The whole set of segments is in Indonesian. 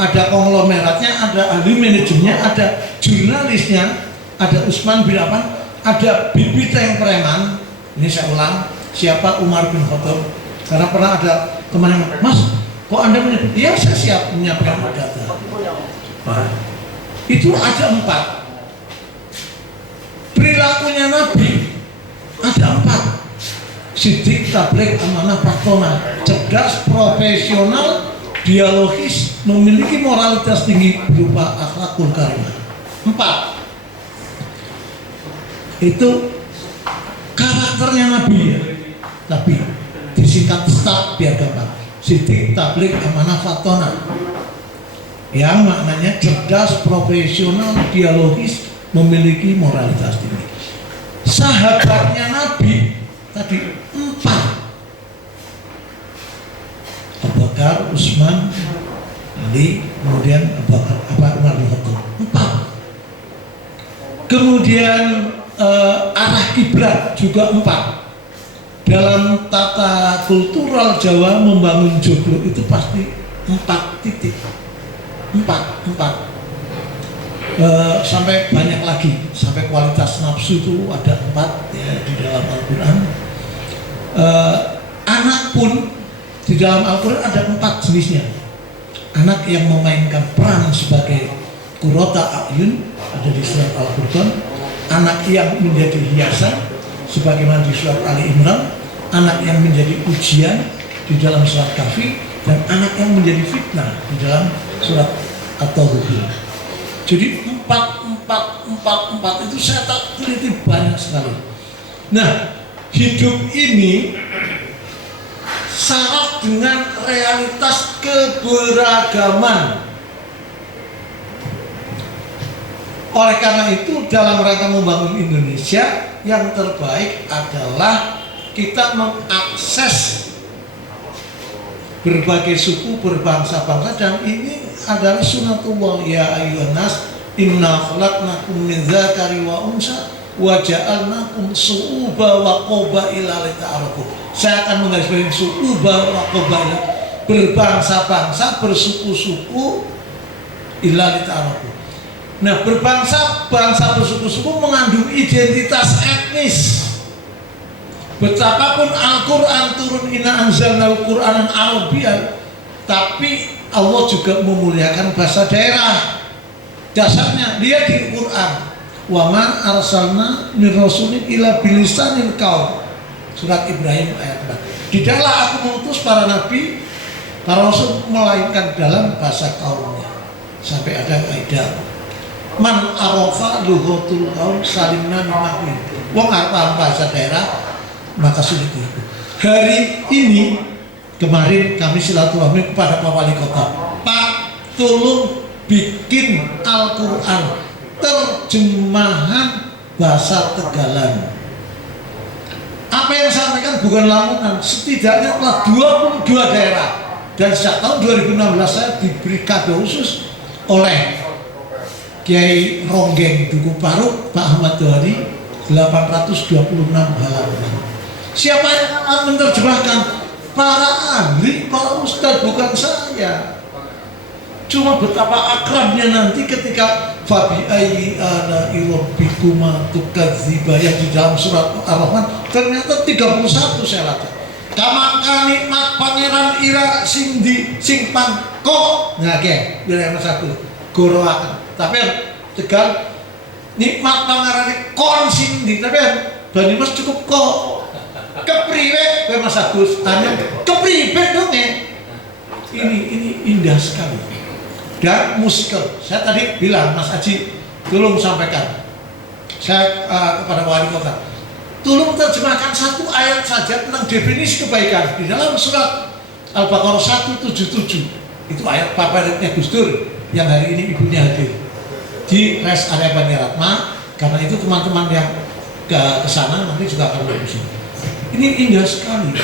ada konglomeratnya, ada ahli manajemennya, ada jurnalisnya, ada Utsman bin Affan, ada bibit yang preman. Ini saya ulang, siapa? Umar bin Khattab. Karena pernah ada teman yang, Mas, kok Anda menyebut? Ya, saya siap menyiapkan data. Nah, itu ada 4. Perilakunya Nabi ada 4. Siddiq, tabligh, amanah, praktona, cerdas, profesional, dialogis, memiliki moralitas tinggi berupa akhlakul karimah. 4. Itu karakternya Nabi ya. Tapi disingkat STAB biar gampang. Siddiq, tabligh, amanah, praktona. Yang maknanya cerdas, profesional, dialogis, memiliki moralitas tinggi. Sahabatnya Nabi tadi 4. Abu Bakar, Utsman, Ali, kemudian Umar bin Khattab. 4. Kemudian arah kiblat juga 4. Dalam tata kultural Jawa membangun jodoh itu pasti 4 titik. 4. Sampai banyak lagi, sampai kualitas nafsu itu ada 4 ya di dalam Al-Quran. Anak pun di dalam Al-Quran ada 4 jenisnya. Anak yang memainkan peran sebagai qurrata a'yun ada di surat Al-Furqan, anak yang menjadi hiasan sebagaimana di surat Ali Imran, anak yang menjadi ujian di dalam surat Kahfi, dan anak yang menjadi fitnah di dalam surat At-Taubah. Jadi 4 itu saya tak teliti banyak sekali. Nah, hidup ini syarat dengan realitas keberagaman. Oleh karena itu dalam rangka membangun Indonesia, yang terbaik adalah kita mengakses berbagai suku, berbangsa-bangsa, dan ini adalah sunatullah. Ya ayyuhan nas, inna khalaqnakum min dzakari wa unsa wa ja'alnakum su'uba wa qabaila lita'arafu. Saya akan menggarisbawahi su'uba wa qabaila, berbangsa-bangsa, bersuku-suku, illa lita'arafu. Nah, berbangsa-bangsa, bersuku-suku mengandung identitas etnis. Betapapun Al-Quran turun, inna anzalnal Qur'anan Arabiyyan, tapi Allah juga memuliakan bahasa daerah. Dasarnya dia di Quran, wa ma arsalna min rasulin illa bilisanil qaum, surat Ibrahim ayat 4. Tidaklah aku mengutus para nabi, para rasul melainkan dalam bahasa kaumnya. Sampai ada kaidah, man arafa lughatul qaum salimna min mahwin. Wong paham bahasa daerah maka sulit itu. Hari ini kemarin kami silaturahmi kepada Pak Wali Kota, Pak, tolong bikin Al-Quran terjemahan bahasa Tegalan. Apa yang saya sampaikan bukan lamunan, setidaknya telah 22 daerah, dan sejak tahun 2016 saya diberi kado khusus oleh Kiai Ronggeng Duku Paruk, Pak Ahmad Dohari, 826 halaman. Siapa yang akan menerjemahkan? Para ahli, para ustadz, bukan saya. Cuma betapa akrabnya nanti ketika Fabi ayyi ala'i rabbikuma tukadziba yang di dalam surat Ar-Rahman ternyata 31 saya baca. Kamangka nikmat pangeran ira sindi sing pangko. Nah, oke, biar yang satu goroaken. Tapi Tegal nikmat pangeran kon sindi, tapi Bani Mas cukup kok. Kepriwe kowe Mas Agus, hanya kepriwe dong ya. Ini indah sekali. Dan musikal. Saya tadi bilang Mas Aji, tolong sampaikan. Saya kepada Wali Kota, tolong terjemahkan 1 ayat saja tentang definisi kebaikan di dalam surat Al-Baqarah 177. Itu ayat favoritnya Gus Dur yang hari ini ibunya hadir di rest area Bani Ratma. Karena itu teman-teman yang ke sana nanti juga akan berusaha. Ini indah sekali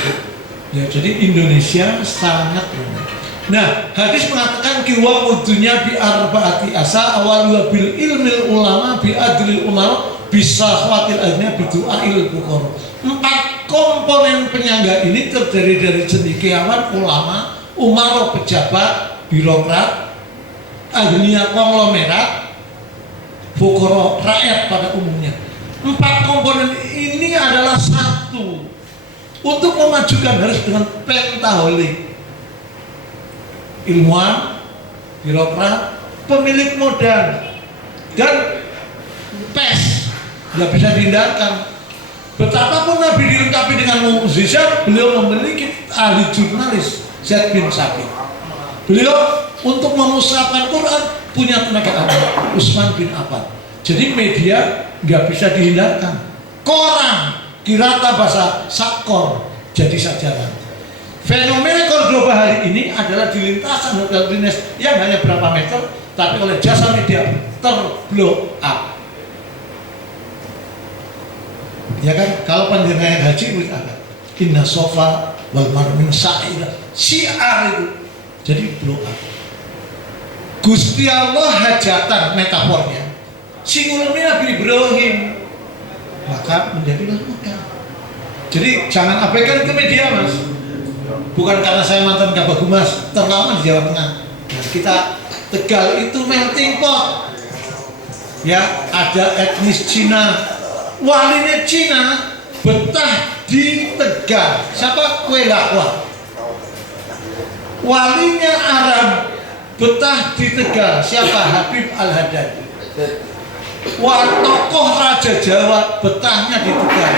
ya, jadi Indonesia sangat benar. Nah, hadis mengatakan kiwa mudunya bi arbaati asa awal bil ilmil ulama bi adlil umar bisa khawatir akhirnya bidu'ail bukhara. 4 komponen penyangga ini terdiri dari cendekiawan, ulama, umaro, pejabat, birokrat, aghnia konglomerat, fukara rakyat pada umumnya. 4 komponen ini adalah satu. Untuk memajukan harus dengan pentaholik, ilmuwan, birokrat, pemilik modal, dan pes. Nggak bisa dihindarkan. Betapapun Nabi dilengkapi dengan mukjizat, beliau memiliki ahli jurnalis Zaid bin Sabit. Beliau untuk memusnahkan Quran punya tenaga ahli Utsman bin Affan. Jadi media nggak bisa dihindarkan. Koran kirata bahasa sakor jadi sajaran. Fenomena Cordoba hari ini adalah di lintasan Hotel Rines yang hanya berapa meter, tapi oleh jasa media terblow up. Ya kan, kalau panjenengan haji wis ada inna sofa wal marmin sa'ira syiar itu jadi blow up. Gusti Allah hajatan metafornya singulmi Nabi Ibrahim, maka menjadilah Mekah. Jadi jangan abaikan ke media, Mas. Bukan karena saya mantan Kabag Humas terlama di Jawa Tengah. Nah, kita Tegal itu melting pot. Ya, ada etnis Cina, walinya Cina betah di Tegal. Siapa? Kue Lakwa. Walinya Arab betah di Tegal. Siapa? Habib Al-Haddad. Wah, tokoh Raja Jawa betahnya di Tegal.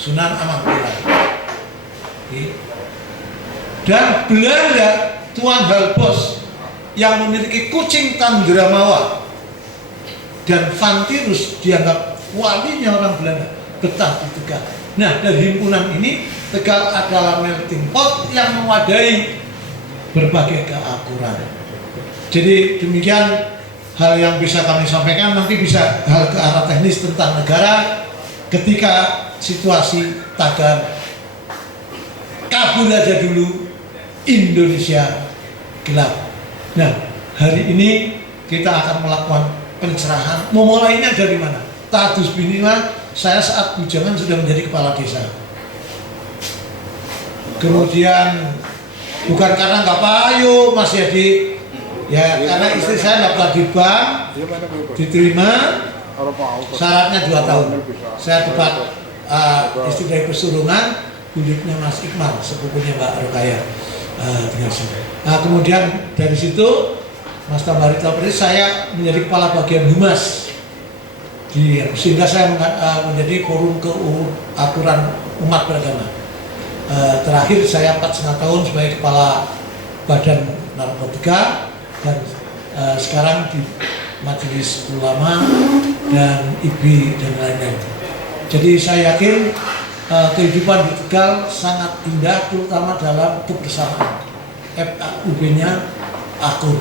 Sunan Ampel. Dan Belanda, Tuan Halbos yang memiliki kucing Tandramawa dan Vantirus dianggap walinya orang Belanda, betah di Tegal. Nah, dari himpunan ini Tegal adalah melting pot yang mewadahi berbagai keakuran. Jadi demikian hal yang bisa kami sampaikan. Nanti bisa hal ke arah teknis tentang negara ketika situasi tagar kabul aja dulu, Indonesia gelap. Nah, hari ini kita akan melakukan pencerahan. Memulainya dari mana? Tadus Binima, saya saat bujangan sudah menjadi kepala desa. Kemudian bukan karena nggak payu Mas Yadi, ya karena istri saya daftar di bank, diterima, syaratnya 2 tahun. Saya tepat istri dari Pesulungan, budiknya Mas Iqmal, sepupunya Mbak Rokaya. Nah, kemudian dari situ Mas Tambari Topri, saya menjadi kepala bagian humas, sehingga saya menjadi forum keaturan umat beragama. Terakhir saya 4,5 tahun sebagai kepala Badan Narkotika, dan sekarang di Majelis Ulama dan IBI dan lain-lain. Jadi saya yakin kehidupan di Tegal sangat indah, terutama dalam kebersamaan. FAUB-nya akur.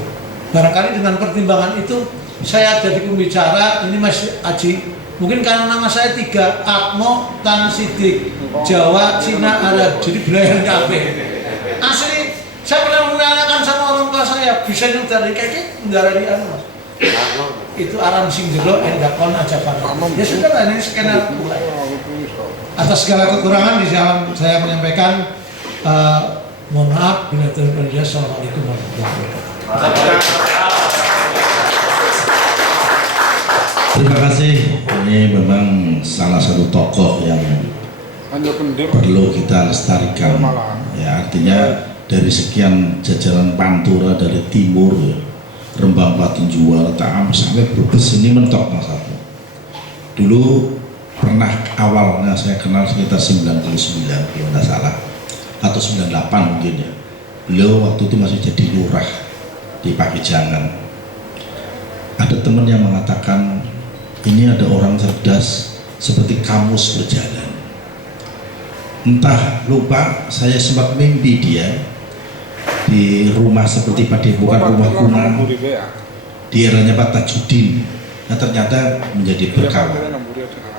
Barangkali dengan pertimbangan itu saya jadi pembicara ini Mas Aji. Mungkin karena nama saya 3, Atmo, Tan Sidik, Jawa, Cina, Arab. Jadi belayan kabeh. Asli, saya pernah menanyakan sama orang tua saya, bisa nyutar kayak mendarah di anu Mas. Itu aran sing jero endakon aja Pak. Ya sudah lah, ini skenario mulai. Atas segala kekurangan di dalam saya menyampaikan, mohon maaf bila terjadi. Assalamualaikum warahmatullahi wabarakatuh. Terima kasih. Ini memang salah satu tokoh yang perlu kita lestarikan. Ya, artinya dari sekian jajaran Pantura dari timur, ya, Rembang, Patinjual, Taam sampai Brebes ini mentok Mas Abu. Dulu pernah awalnya saya kenal sekitar 99 kalau tidak salah, atau 98 mungkin ya. Beliau waktu itu masih jadi lurah di Pakijangan. Ada teman yang mengatakan, ini ada orang cerdas seperti kamus berjalan. Entah lupa, saya sempat mimpi dia di rumah seperti Padepokan rumah kuno di eranya Pak Tajudin. Nah, ternyata menjadi berkawan.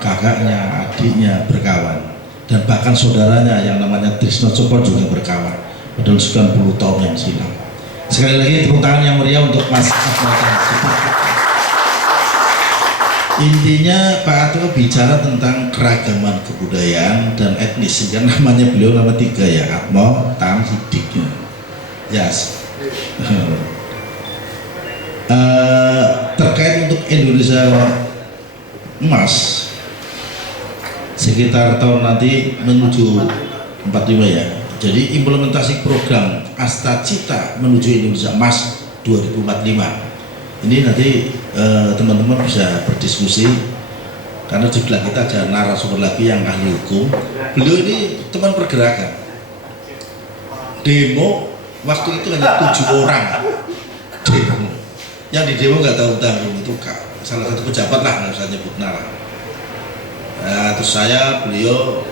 Kakaknya, adiknya berkawan, dan bahkan saudaranya yang namanya Trisno Copo juga berkawan. Padahal 90 tahun yang silam. Sekali lagi tepuk tangan yang meriah untuk Mas Ahmad. Intinya Pak Atmo bicara tentang keragaman kebudayaan dan etnis, sehingga namanya beliau nama 3 ya, Atmo, Tam, Sidik. Yes. terkait untuk Indonesia Emas sekitar tahun nanti menuju 45 ya. Jadi implementasi program Astacita menuju Indonesia Emas 2045 ini nanti teman-teman bisa berdiskusi, karena jumlah kita ada narasumber lagi yang ahli hukum. Beliau ini teman pergerakan. Demo waktu itu hanya 7 orang demo. Yang di demo nggak tahu tanggung itu salah satu pejabat lah, nggak usah nyebut nama. Terus beliau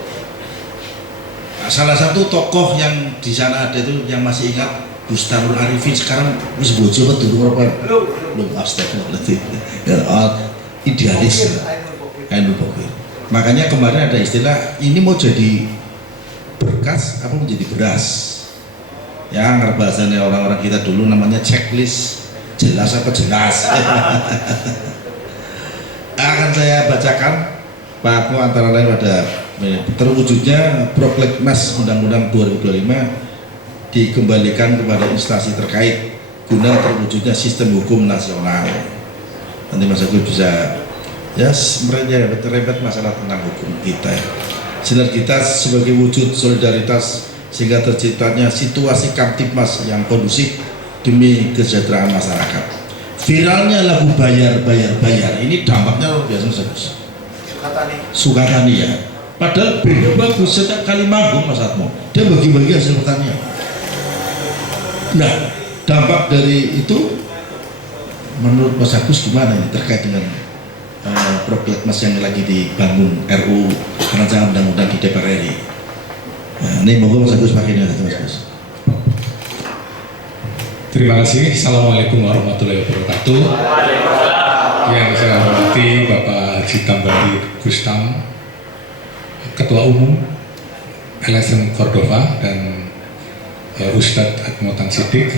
salah satu tokoh yang di sana ada itu yang masih ingat Bustanul Arifin, sekarang wis bojo apa dulu apa? Belum astagfirullahaladzim. Idealis. Makanya kemarin ada istilah ini mau jadi berkas apa menjadi beras. Ya, bahasanya orang-orang kita dulu namanya checklist, jelas apa jelas. Akan saya bacakan Pak Atmo antara lain pada terwujudnya Prolegnas Undang-Undang 2025 dikembalikan kepada instansi terkait guna terwujudnya sistem hukum nasional. Nanti Mas Agus bisa ya merembet masalah tentang hukum kita. Sinergitas sebagai wujud solidaritas sehingga terciptanya situasi kamtipmas yang kondusif demi kesejahteraan masyarakat. Viralnya lagu bayar ini dampaknya luar biasa Mas. Sukatani ya. Padahal beda bagus setiap kali manggung Mas Atmo. Dia bagi-bagi hasil pertanian. Nah, dampak dari itu menurut Mas Agus gimana ini terkait dengan Prolegnas yang lagi dibangun RU Rancangan Undang-Undang di DPR RI? Nah, ini monggo Mas Agus pakai ini Mas Agus. Terima kasih. Assalamualaikum warahmatullahi wabarakatuh. Yang saya hormati Bapak Haji Tambari Bustam, Ketua Umum LSM Cordova, dan Ustadz Atmo Siddiq,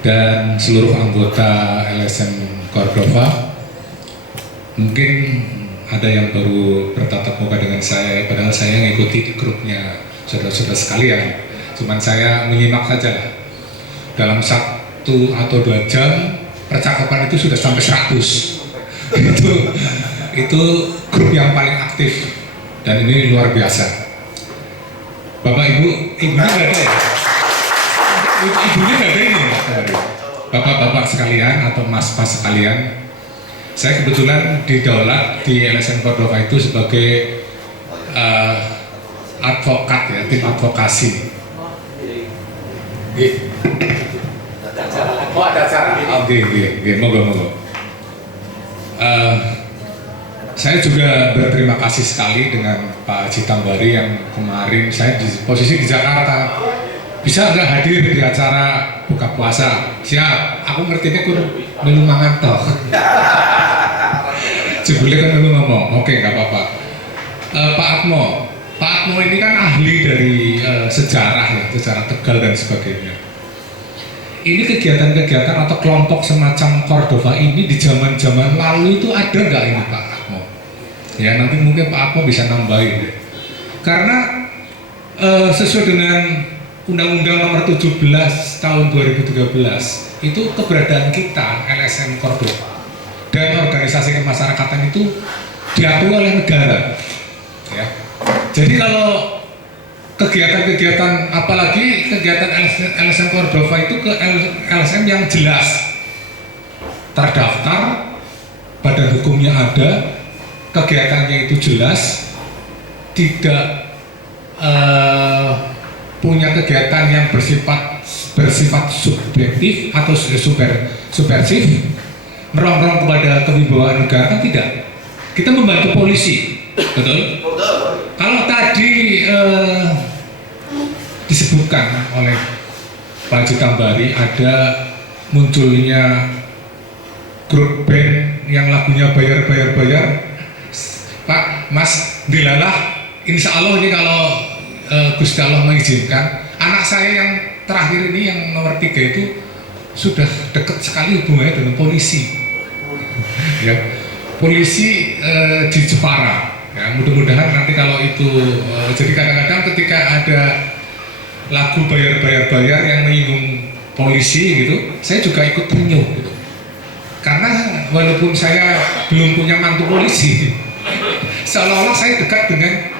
dan seluruh anggota LSM Cordova. Mungkin ada yang baru bertatap muka dengan saya, padahal saya mengikuti di grupnya saudara-saudara sekalian. Cuman saya menyimak saja. Dalam 1 atau 2 jam percakapan itu sudah sampai 100. itu grup yang paling aktif dan ini luar biasa. Bapak ibunya nggak ada ya? Ibunya nggak ada ini. Bapak-bapak sekalian atau mas-mas sekalian, saya kebetulan didaulat di LSM Cordova itu sebagai advokat ya, tim advokasi. Oh ada acara? Oke, moga-moga. Saya juga berterima kasih sekali dengan Pak Haji Tambari yang kemarin saya di posisi di Jakarta. Bisa nggak hadir di acara buka puasa? Siap, aku ngertinya kurang melu mangan toh. Jebule kan melu ngomong, oke nggak apa-apa. Pak Atmo ini kan ahli dari sejarah ya, sejarah Tegal dan sebagainya. Ini kegiatan-kegiatan atau kelompok semacam Cordova ini di zaman-zaman lalu itu ada nggak ini Pak Atmo? Ya nanti mungkin Pak Atmo bisa nambahin deh. Karena sesuai dengan Undang-Undang Nomor 17 Tahun 2013 itu keberadaan kita LSM Cordova dan organisasi kemasyarakatan itu diakui oleh negara. Ya. Jadi kalau kegiatan-kegiatan, apalagi kegiatan LSM Cordova itu ke LSM yang jelas terdaftar, badan hukumnya ada, kegiatannya itu jelas, tidak punya kegiatan yang bersifat subjektif atau subversif, merongrong kepada kewibawaan negara, kan tidak. Kita membantu polisi, betul? Kalau tadi disebutkan oleh Pak Haji Tambari ada munculnya grup band yang lagunya bayar, Pak, Mas, dilalah, insya Allah ini kalau Gusti Allah mengizinkan, anak saya yang terakhir ini yang nomor 3 itu sudah dekat sekali hubungannya dengan polisi. Ya, polisi di Jepara. Ya, mudah-mudahan nanti kalau itu jadi kadang-kadang ketika ada lagu bayar yang menyinggung polisi gitu, saya juga ikut terenyuh gitu. Karena walaupun saya belum punya mantu polisi, seolah-olah saya dekat dengan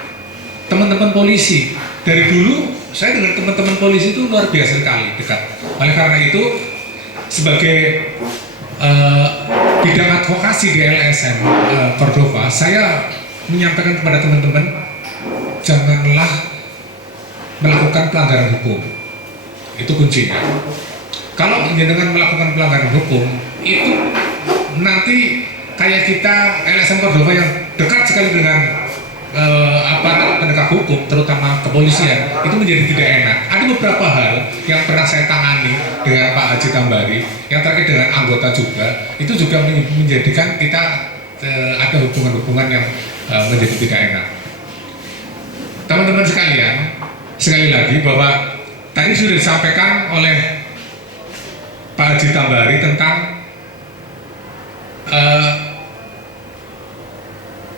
teman-teman polisi. Dari dulu saya dengan teman-teman polisi itu luar biasa sekali dekat. Oleh karena itu, sebagai bidang advokasi di LSM Cordova, saya menyampaikan kepada teman-teman, janganlah melakukan pelanggaran hukum. Itu kuncinya. Kalau dengan melakukan pelanggaran hukum, itu nanti kayak kita LSM Cordova yang dekat sekali dengan aparat penegak hukum, terutama kepolisian, itu menjadi tidak enak. Ada beberapa hal yang pernah saya tangani dengan Pak Haji Tambari, yang terkait dengan anggota juga, itu juga menjadikan kita ada hubungan-hubungan yang menjadi tidak enak. Teman-teman sekalian, sekali lagi bahwa tadi sudah disampaikan oleh Pak Haji Tambari tentang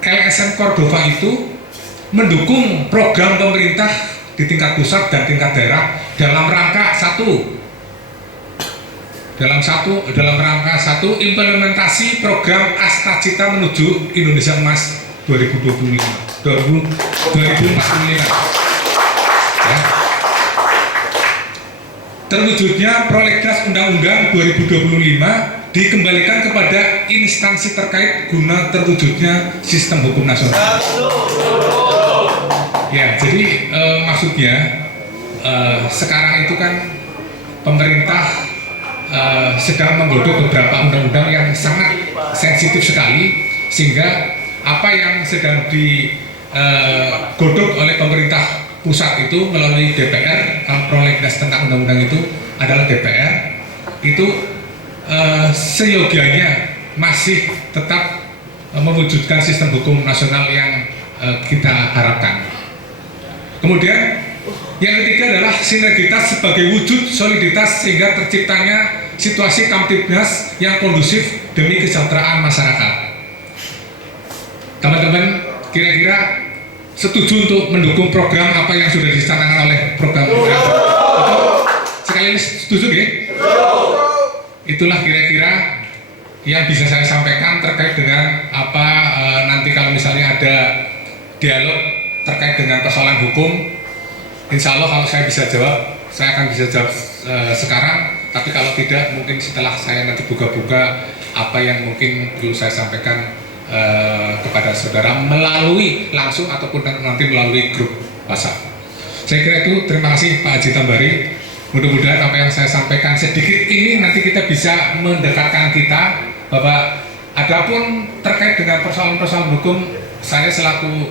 LSM Cordova itu mendukung program pemerintah di tingkat pusat dan tingkat daerah dalam rangka satu implementasi program Astacita menuju Indonesia Emas 2045. Ya. Terwujudnya Prolegnas Undang-Undang 2025 dikembalikan kepada instansi terkait guna terwujudnya sistem hukum nasional. Ya, jadi maksudnya sekarang itu kan pemerintah sedang menggodok beberapa undang-undang yang sangat sensitif sekali, sehingga apa yang sedang digodok oleh pemerintah pusat itu melalui DPR, prolegnas tentang undang-undang itu adalah DPR, itu seyogianya masih tetap mewujudkan sistem hukum nasional yang kita harapkan. Kemudian yang ketiga adalah sinergitas sebagai wujud soliditas sehingga terciptanya situasi kamtibnas yang kondusif demi kesejahteraan masyarakat. Teman-teman kira-kira setuju untuk mendukung program apa yang sudah dicanangkan oleh program itu? Sekali ini setuju ya? Itulah kira-kira yang bisa saya sampaikan terkait dengan apa nanti kalau misalnya ada dialog terkait dengan persoalan hukum. Insya Allah kalau saya bisa jawab, saya akan bisa jawab sekarang. Tapi kalau tidak, mungkin setelah saya nanti buka-buka apa yang mungkin perlu saya sampaikan kepada saudara melalui langsung ataupun nanti melalui grup WhatsApp. Saya kira itu. Terima kasih Pak Haji Tambari. Mudah-mudahan apa yang saya sampaikan sedikit ini nanti kita bisa mendekatkan kita bahwa adapun terkait dengan persoalan-persoalan hukum, saya selaku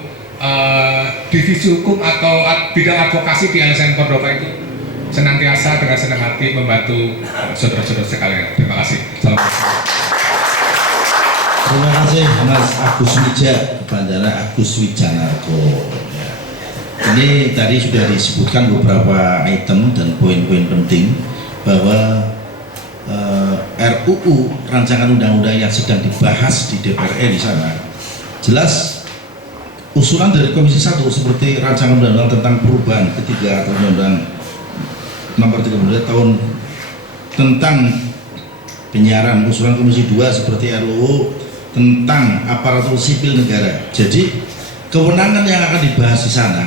divisi hukum atau bidang advokasi di LSM Cordova itu senantiasa dengan senang hati membantu saudara-saudara sekalian. Terima kasih. Terima kasih Mas Agus Bandara Agus Wijanarko. Ini tadi sudah disebutkan beberapa item dan poin-poin penting bahwa RUU rancangan undang-undang yang sedang dibahas di DPR di sana jelas usulan dari Komisi 1 seperti rancangan undang-undang tentang perubahan ketiga atau undang-undang nomor 32 tahun tentang penyiaran, usulan Komisi 2 seperti RUU tentang aparatur sipil negara. Jadi kewenangan yang akan dibahas di sana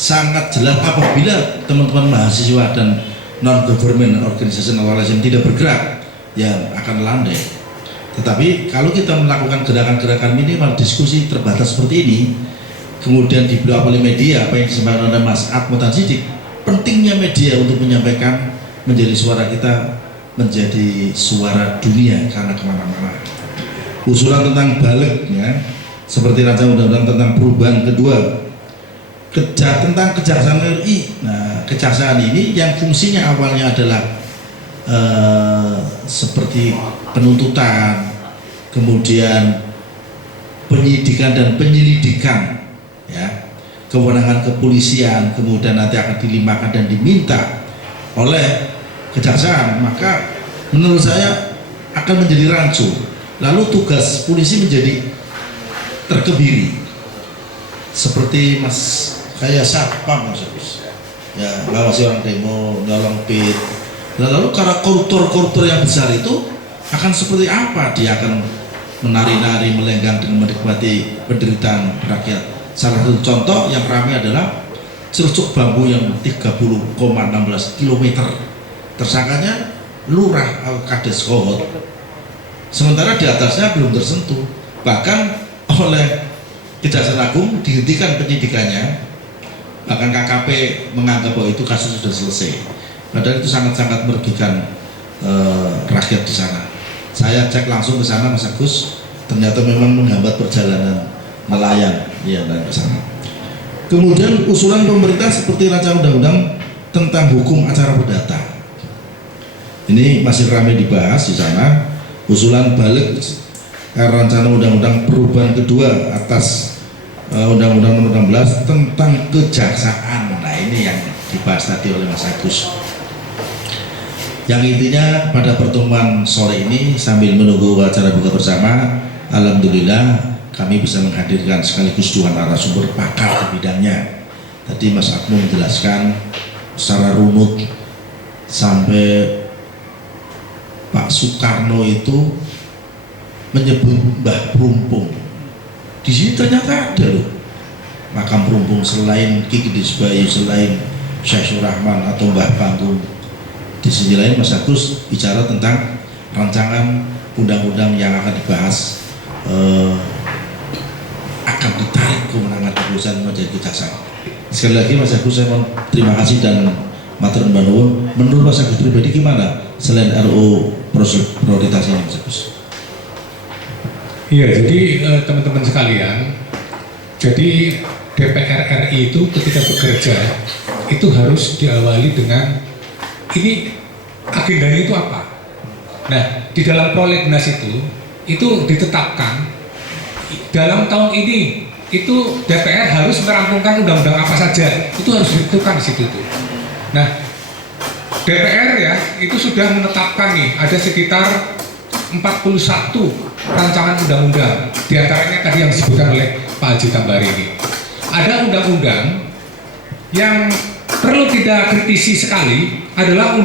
sangat jelas apabila teman-teman mahasiswa dan non-government organization atau LSM tidak bergerak, ya akan landai. Tetapi kalau kita melakukan gerakan-gerakan minimal diskusi terbatas seperti ini, kemudian dibelok oleh media, apa yang disampaikan oleh Mas Atmo Tansidik, pentingnya media untuk menyampaikan menjadi suara kita menjadi suara dunia karena kemana-mana. Usulan tentang balik, ya, seperti rancangan undang-undang tentang perubahan kedua tentang Kejaksaan RI. Nah, kejaksaan ini yang fungsinya awalnya adalah seperti penuntutan, kemudian penyidikan dan penyelidikan, ya, kewenangan kepolisian, kemudian nanti akan dilimpahkan dan diminta oleh kejaksaan, maka menurut saya akan menjadi rancu. Lalu tugas polisi menjadi terkebiri, seperti Mas kayak satpam ya, ngawasi orang demo, nyolong pit. Lalu karena koruptor yang besar itu akan seperti apa dia akan menari-nari, melenggang dengan menikmati penderitaan rakyat. Salah satu contoh yang ramai adalah cerucuk bambu yang 30,16 km. Tersangkanya Lurah Kades Kohot, sementara di atasnya belum tersentuh. Bahkan oleh Kejaksaan Agung dihentikan penyidikannya, bahkan KKP menganggap bahwa itu kasus sudah selesai. Padahal itu sangat-sangat merugikan rakyat di sana. Saya cek langsung ke sana, Mas Agus, ternyata memang menghambat perjalanan nelayan yang ke sana. Kemudian usulan pemerintah seperti rancangan undang-undang tentang hukum acara perdata. Ini masih ramai dibahas di sana. Usulan balik rencana undang-undang perubahan kedua atas Undang-Undang Nomor 16 tentang kejaksaan. Nah, ini yang dibahas tadi oleh Mas Agus. Yang intinya pada pertemuan sore ini sambil menunggu acara buka bersama, alhamdulillah kami bisa menghadirkan sekaligus dua narasumber pakar di bidangnya. Tadi Mas Agno menjelaskan secara runut sampai Pak Soekarno itu menyebut Mbah Prumpung. Di sini ternyata ada loh makam Prumpung selain Ki Gedis Bayu, selain Syekh Surahman atau Mbah Panggung. Di sisi lain Mas Agus bicara tentang rancangan undang-undang yang akan dibahas akan ditarik kewenangan kepolisian menjadi kejaksaan. Sekali lagi Mas Agus saya mohon terima kasih dan matur nuwun. Menurut Mas Agus pribadi gimana selain RUU prioritas ini, Mas Agus? Iya, jadi teman-teman sekalian, jadi DPR RI itu ketika bekerja itu harus diawali dengan ini agendanya itu apa. Nah, di dalam prolegnas itu ditetapkan dalam tahun ini itu DPR harus merampungkan undang-undang apa saja, itu harus ditentukan di situ tuh. Nah, DPR ya itu sudah menetapkan nih ada sekitar 41 rancangan undang-undang, diantaranya tadi yang disebutkan oleh Pak Haji Tambari ini. Ada undang-undang yang perlu kita kritisi sekali adalah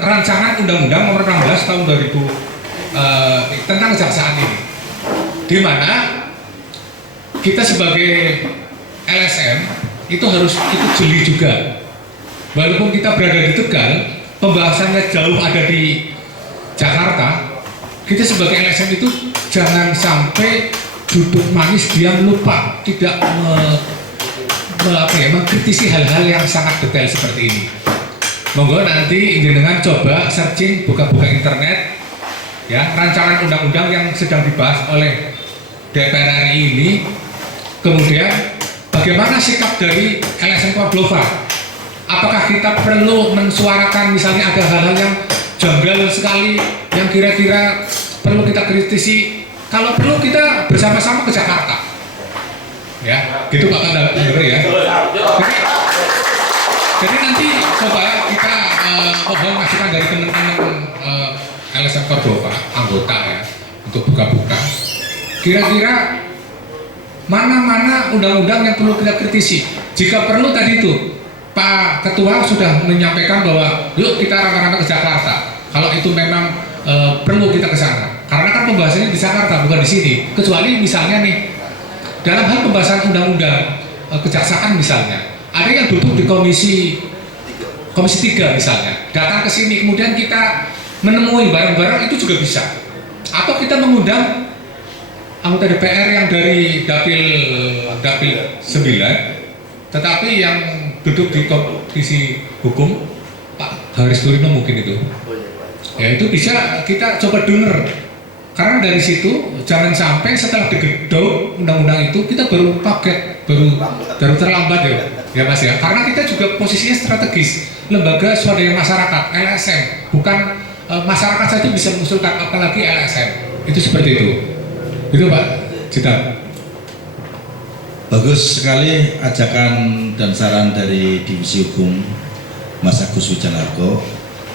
rancangan undang-undang nomor 16 tahun 2000 tentang kejaksaan ini, di mana kita sebagai LSM itu harus ikut jeli juga. Walaupun kita berada di Tegal, pembahasannya jauh ada di Jakarta, kita sebagai LSM itu jangan sampai duduk manis diam lupa, tidak mengkritisi hal-hal yang sangat detail seperti ini. Monggo nanti dengan coba searching, buka-buka internet ya, rancangan undang-undang yang sedang dibahas oleh DPR RI ini. Kemudian bagaimana sikap dari LSM Cordova? Apakah kita perlu mensuarakan misalnya ada hal-hal yang janggal sekali yang kira-kira perlu kita kritisi? Kalau perlu kita bersama-sama ke Jakarta, ya, gitu Pak Kadang ya. Jadi nanti coba kita mohon masukan dari teman-teman LSM Cordova, anggota ya, untuk buka-buka. Kira-kira mana-mana undang-undang yang perlu kita kritisi? Jika perlu tadi itu Pak Ketua sudah menyampaikan bahwa yuk kita rame-rame ke Jakarta. Kalau itu memang perlu kita ke sana. Karena kan pembahasannya di Jakarta bukan di sini. Kecuali misalnya nih dalam hal pembahasan undang-undang kejaksaan misalnya, ada yang duduk di komisi 3 misalnya, datang ke sini kemudian kita menemui bareng-bareng itu juga bisa. Atau kita mengundang anggota DPR yang dari Dapil 9, tetapi yang duduk di komisi hukum, Pak Haris Turino mungkin itu. Ya itu bisa kita coba denger. Karena dari situ jangan sampai setelah digedor undang-undang itu kita baru kaget, baru terlambat ya Mas ya. Karena kita juga posisinya strategis, lembaga swadaya masyarakat LSM, bukan masyarakat saja bisa mengusulkan, apalagi LSM. Itu seperti itu. Itu Pak Cita. Bagus sekali ajakan dan saran dari Divisi Hukum Mas Agus Wijanarko.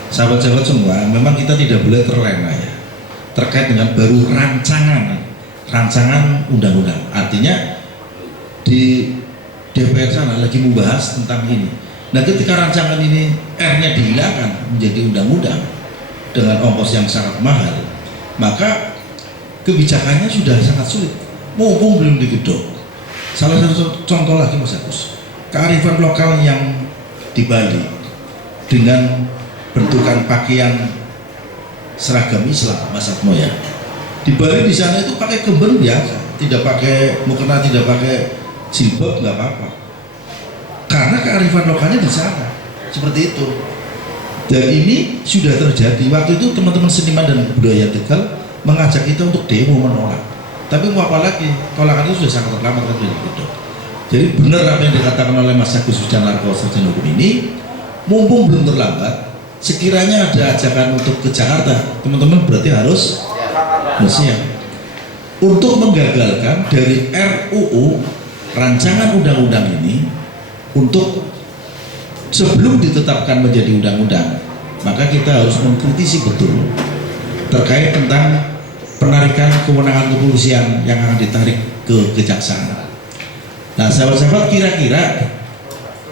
Sahabat-sahabat semua, memang kita tidak boleh terlena ya terkait dengan baru rancangan undang-undang. Artinya di DPR sana lagi membahas tentang ini. Nah ketika rancangan ini R-nya dihilangkan menjadi undang-undang, dengan ongkos yang sangat mahal, maka kebijakannya sudah sangat sulit. Mumpung belum digedok. Salah satu contoh lagi Mas Agus, kearifan lokal yang di Bali dengan bentukan pakaian seragam Islam, Mas Atmo ya. Di Bali di sana itu pakai kemben biasa, tidak pakai mukena, tidak pakai jilbab, nggak apa-apa. Karena kearifan lokalnya di sana seperti itu. Dan ini sudah terjadi. Waktu itu teman-teman seniman dan budaya Tegal mengajak kita untuk demo menolak. Tapi mau apa lagi? Tolakan itu sudah sangat terlambat kan gitu. Jadi benar apa yang dikatakan oleh Mas Agus Sujanarko, sarjana hukum ini, mumpung belum terlambat, sekiranya ada ajakan untuk ke Jakarta, teman-teman berarti harus bersiap untuk menggagalkan dari RUU rancangan undang-undang ini untuk sebelum ditetapkan menjadi undang-undang, maka kita harus mengkritisi betul terkait tentang penarikan kewenangan kepolisian yang akan ditarik ke kejaksaan. Nah, sahabat-sahabat, kira-kira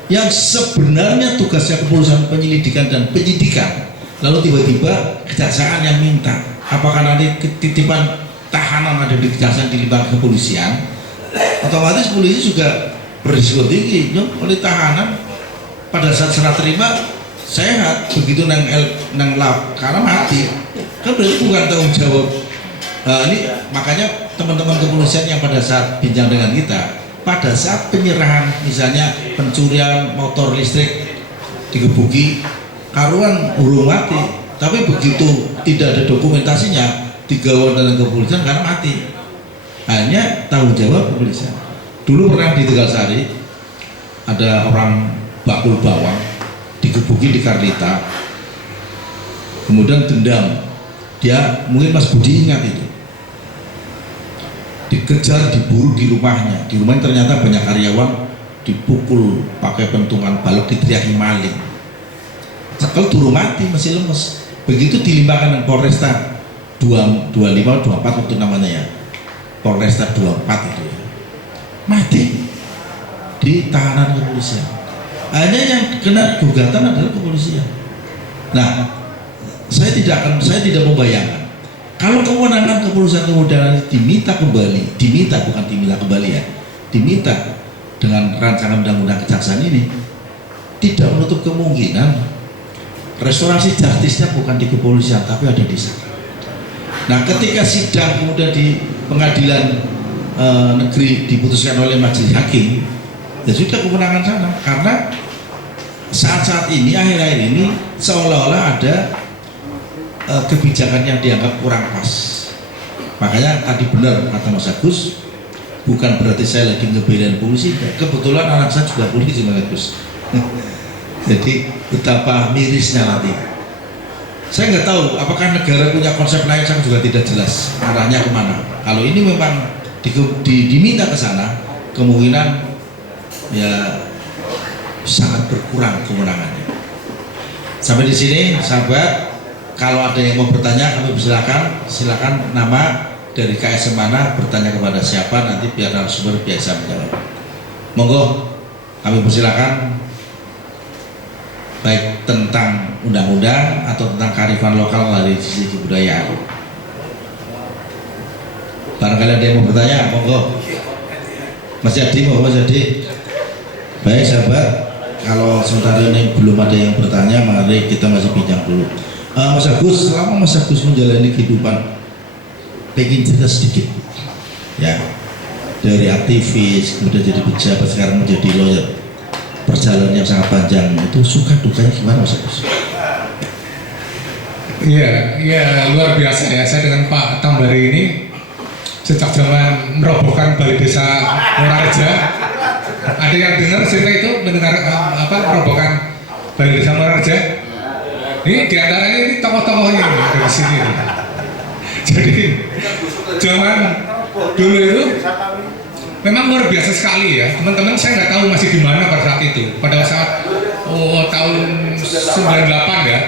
yang sebenarnya tugasnya kepolisian penyelidikan dan penyidikan, lalu tiba-tiba kejaksaan yang minta, apakah nanti titipan tahanan ada di kejaksaan dilimpahkan kepolisian? Otomatis polisi juga berisiko tinggi, oleh tahanan pada saat serah terima sehat, begitu nang lab karena mati, kan berarti bukan tanggung jawab. Nah, ini makanya teman-teman kepolisian yang pada saat bincang dengan kita, pada saat penyerahan misalnya pencurian motor listrik digebuki, karuan urung mati, tapi begitu tidak ada dokumentasinya digawan dalam kepolisian karena mati, hanya tanggung jawab kepolisian. Dulu pernah di Tegalsari ada orang bakul bawang digebuki di Karlita, kemudian dendam, dia mungkin Mas Budi ingat itu, dikejar, diburu di rumahnya ternyata banyak karyawan dipukul pakai pentungan balok, diteriaki maling, cekel turun mati, masih lemes. Begitu dilimpahkan ke Polresta 25, 24 waktu namanya ya, Polresta 24 itu ya, mati di tahanan kepolisian. Hanya yang kena gugatan adalah kepolisian. Nah, saya tidak membayangkan kalau kewenangan kepolisian kemudian diminta dengan rancangan undang-undang kejaksaan ini, tidak menutup kemungkinan restorasi justisnya bukan di kepolisian tapi ada di sana. Nah, ketika sidang kemudian di pengadilan negeri diputuskan oleh majelis hakim, ya sudah kewenangan sana. Karena saat-saat ini, akhir-akhir ini seolah-olah ada kebijakan yang dianggap kurang pas. Makanya tadi benar kata Mas Agus, bukan berarti saya lagi ngebelain polisi. Kebetulan anak saya juga polisi Mas Agus. Jadi betapa mirisnya nanti. Saya nggak tahu apakah negara punya konsep lain, saya juga tidak jelas arahnya kemana. Kalau ini memang diminta ke sana, kemungkinan ya sangat berkurang kewenangannya. Sampai di sini, sahabat. Kalau ada yang mau bertanya, kami silakan nama dari KSM mana, bertanya kepada siapa, nanti biar narasumber biasa menjawab. Monggo, kami persilakan, baik tentang undang-undang atau tentang kearifan lokal dari sisi kebudayaan. Barangkali ada yang mau bertanya, monggo. Mas Yadi, monggo Mas Yadi. Baik sahabat, kalau sementara ini belum ada yang bertanya, mari kita masih bincang dulu. Mas Agus, selama Mas Agus menjalani kehidupan, pengen cerita sedikit ya, dari aktivis kemudian jadi pejabat, sekarang menjadi lawyer, perjalanan yang sangat panjang itu, suka dukanya gimana Mas Agus? Iya, luar biasa ya. Saya dengan Pak Tambari ini sejak zaman merobohkan Balai Desa Muarareja. Ada yang dengar cerita itu, mendengar merobohkan Balai Desa Muarareja? Ini diantaranya ini tokoh-tokohnya dari sini. Jadi zaman dulu itu memang luar biasa sekali ya, teman-teman. Saya nggak tahu masih di mana pada saat itu, pada saat tahun 98 ya,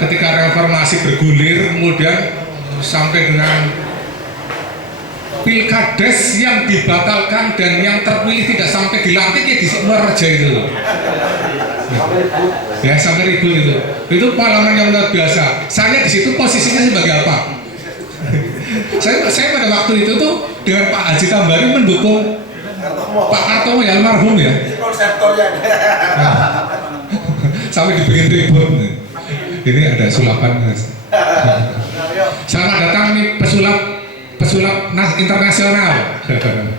ketika reformasi bergulir, kemudian sampai dengan pilkades yang dibatalkan dan yang terpilih tidak sampai dilantik ya di luar aja itu loh. Ya sampai ribu itu pengalaman yang luar biasa. Saya di situ posisinya sebagai apa? saya pada waktu itu tuh dengan Pak Haji Tambari mendukung Pak Kartomo ya, almarhum ya. Sampai dibikin ribut. Ini ada sulapan Mas. Selamat datang nih pesulap internasional. Enggak tangannya.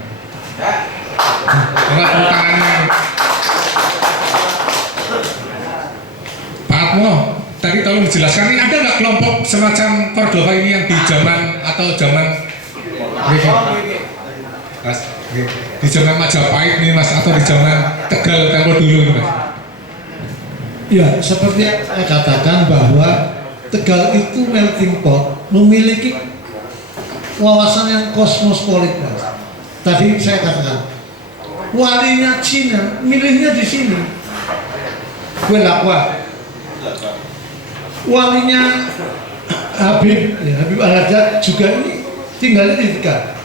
Pak Atmo, tadi tolong dijelaskan ini ada nggak kelompok semacam Cordova ini yang di zaman Mas, di zaman Majapahit nih Mas, atau di zaman Tegal tempo dulu nih Mas? Ya, seperti yang saya katakan bahwa Tegal itu melting pot, memiliki wawasan yang kosmopolit. Tadi saya katakan, walinya Cina, milihnya di sini. Gue lakwa. Walinya Habib Al-Haddad juga ini tinggalnya di Tegal.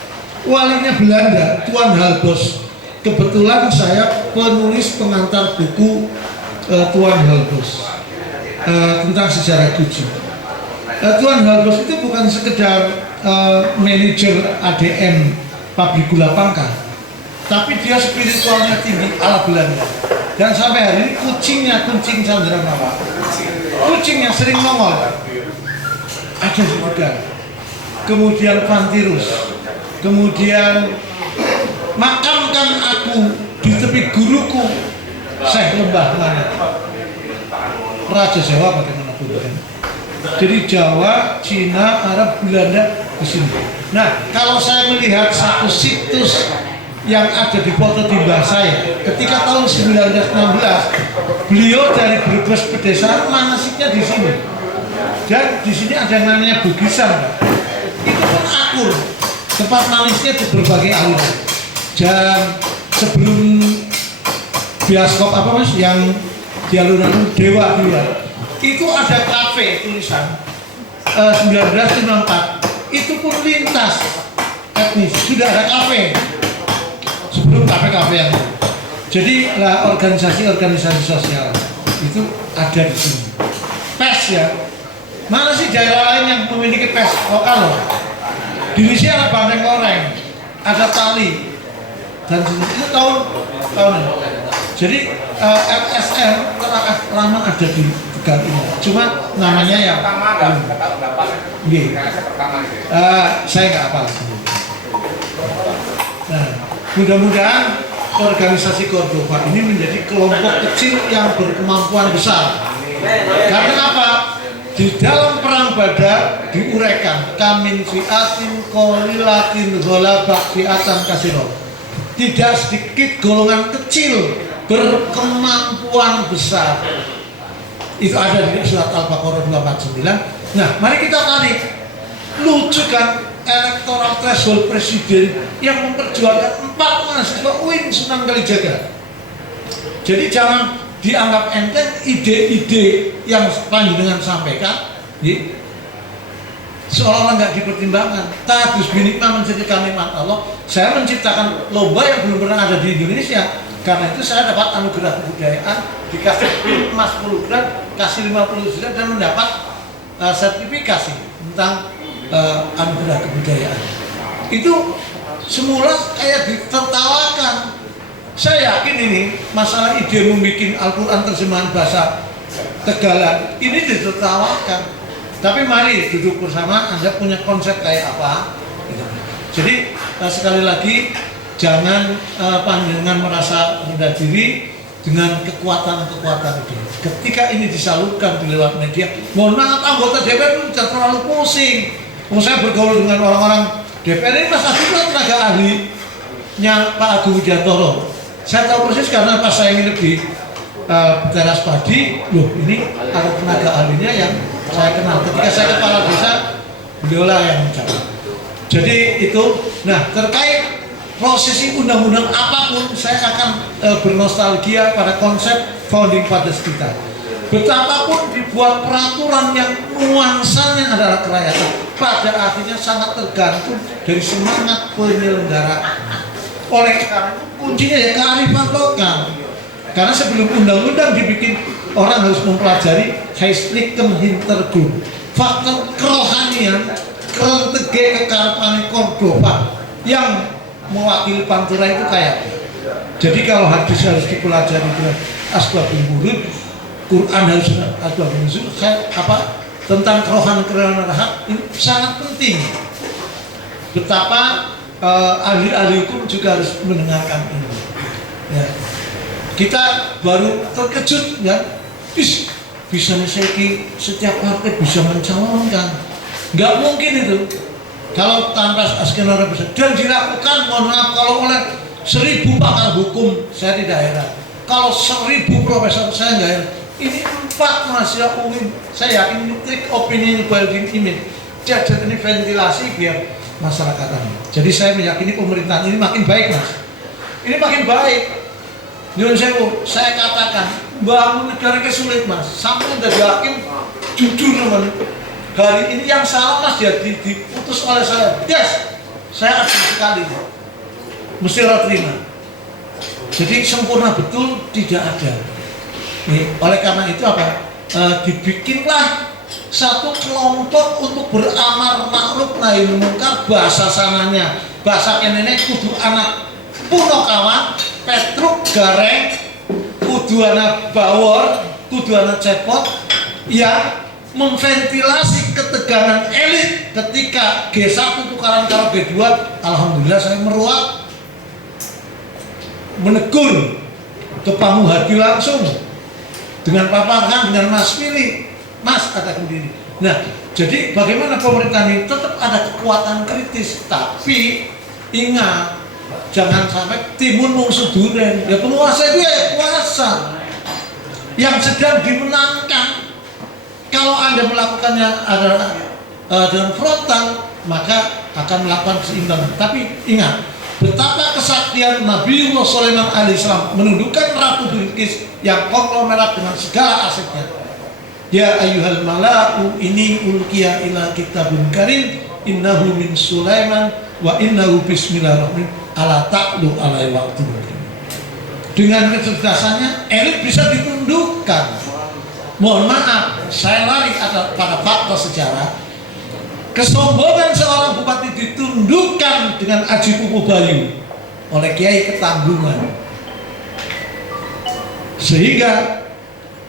Walinya Belanda, Tuan Halbos. Kebetulan saya penulis pengantar buku Tuan Halbos tentang sejarah Guji. Tuan Halbos itu bukan sekedar manajer ADM pabrik gula Pangka, tapi dia spiritualnya tinggi ala Belanda. Dan sampai hari ini kucing Candranapa, kucing yang sering nongol ada di Tegal. Kemudian Fantirus, kemudian makamkan aku di tepi guruku Syekh Lembah Mana, Raja Jawa bagaimana pun. Jadi Jawa, Cina, Arab, Belanda di sini. Nah, kalau saya melihat satu situs yang ada di foto timbah saya, ketika tahun 1916 beliau dari Brebes pedesaan manasiknya di sini, dan di sini ada yang namanya Bugisan. Itu pun akur tempat manisnya di berbagai aliran. Dan sebelum bioskop apa Mas yang di alun-alun Dewa dulu itu ada kafe tulisan 1954 itu pun lintas etnis, sudah ada kafe sebelum kafe-kafe yang itu. Jadi organisasi sosial itu ada di sini. PES ya, mana sih daerah lain yang memiliki PES lokal loh? Di Indonesia ada Banteng Loreng, ada Tali, dan itu tahun ini. Jadi LSM lama ada di Tegal ini, cuma namanya yang saya nggak hafal. Nah, mudah-mudahan organisasi Cordova ini menjadi kelompok kecil yang berkemampuan besar. Karena apa? Di dalam perang Badar diuraikan kamin fi'atin qalilatin ghalabak fi'atan katsirah. Tidak sedikit golongan kecil berkemampuan besar. Itu ada di surat Al-Baqarah 249. Nah, mari kita tarik. Lucu kan electoral threshold presiden yang memperjuangkan 4 mahasiswa UIN Sunan Kalijaga. Jadi jangan dianggap enteng ide-ide yang panjenengan sampaikan, ya, seolah-olah nggak dipertimbangkan. Tadus binikmah menjadi kalimat Allah. Saya menciptakan lomba yang belum pernah ada di Indonesia. Karena itu saya dapat anugerah kebudayaan, dikasih emas 10 gram, kasih 50 juta dan mendapat sertifikasi tentang anugerah kebudayaan. Itu semula kayak ditertawakan. Saya yakin ini masalah ide membuat Al-Quran terjemahan bahasa Tegalan ini ditertawakan. Tapi mari duduk bersama, Anda punya konsep kayak apa? Jadi sekali lagi jangan panjenengan merasa rendah diri dengan kekuatan-kekuatan itu. Ketika ini disalurkan di lewat media, mohon maaf anggota DPR itu sudah terlalu pusing. Saya bergaul dengan orang-orang DPR ini, Mas Agus itu tenaga ahlinya Pak Agung Widiantoro. Saya tahu persis karena pas saya nginep di Teras Padi, loh ini ada tenaga ahlinya yang saya kenal. Ketika saya kepala desa, beliaulah yang menjawab. Jadi itu, nah terkait prosesi undang-undang apapun, saya akan bernostalgia pada konsep founding fathers kita. Betapapun dibuat peraturan yang nuansanya adalah kerakyatan, pada akhirnya sangat tergantung dari semangat penyelenggaraan. Oleh karena itu kuncinya ya kearifan lokal. Karena sebelum undang-undang dibikin, orang harus mempelajari Geistlichen Hintergrund, faktor kerohanian, kerentege kekarpane Cordoba yang mewakili Pantura itu kayak. Jadi kalau hadis harus dipelajari dengan asbabun nuzul, Quran harus asbabun nuzul, tentang kerohanian ini sangat penting. Betapa ahli-ahli hukum juga harus mendengarkan ini. Ya. Kita baru terkejut ya, bisa setiap partai bisa mencalonkan, nggak mungkin itu kalau tanpa skenario besar. Dan dilakukan, mohon maaf, kalau oleh 1000 pakar hukum saya tidak heran, kalau 1000 profesor saya nggak heran. Ini 4 mahasiswa UIN, saya yakin ini trik opini Baldwin Imin, jadi ini ventilasi biar masyarakat kami. Jadi saya meyakini pemerintahan ini makin baik, Mas. Ini makin baik. Nyun sewu, saya katakan bangun negara ini sulit, Mas. Sampai dari hakim jujur, teman. Hari ini yang salah, Mas, ya diputus oleh saya. Yes, saya adil sekali. Mesti lo terima. Jadi sempurna betul tidak ada. Nih, oleh karena itu dibikinlah satu kelompok untuk beramar ma'ruf nahi munkar, bahasa sananya, bahasa kenene kudu anak Punokawan, Petruk Gareng, kudu anak Bawor, kudu anak Cepot, yang memventilasi ketegangan elit ketika G1 tukaran karo G2. Alhamdulillah saya meruat, menegur ke Pamuhadi langsung dengan paparan, dengan Mas Pilih, Mas katakan diri. Nah, jadi bagaimana pemerintah ini tetap ada kekuatan kritis, tapi ingat, jangan sampai timun musuh duren. Ya penguasa itu ya kuasa yang sedang dimenangkan. Kalau Anda melakukannya adalah dengan frontal, maka akan melakukan keseimbangan. Tapi ingat, betapa kesaktian Nabiullah Sulaiman alaihissalam menundukkan Ratu Bilqis yang konglomerat dengan segala asetnya. Ya ayyuhal mala'u ini ulqiya ila kitabun karim innahu min Sulaiman wa innahu bismillahirrahmanirrahim ala ta'lu alai waktu. Dengan kecerdasannya elit bisa ditundukkan. Mohon maaf, saya lari pada fakta sejarah. Kesombongan seorang bupati ditundukkan dengan Aji Pupu Bayu oleh Kiai Ketanggungan, sehingga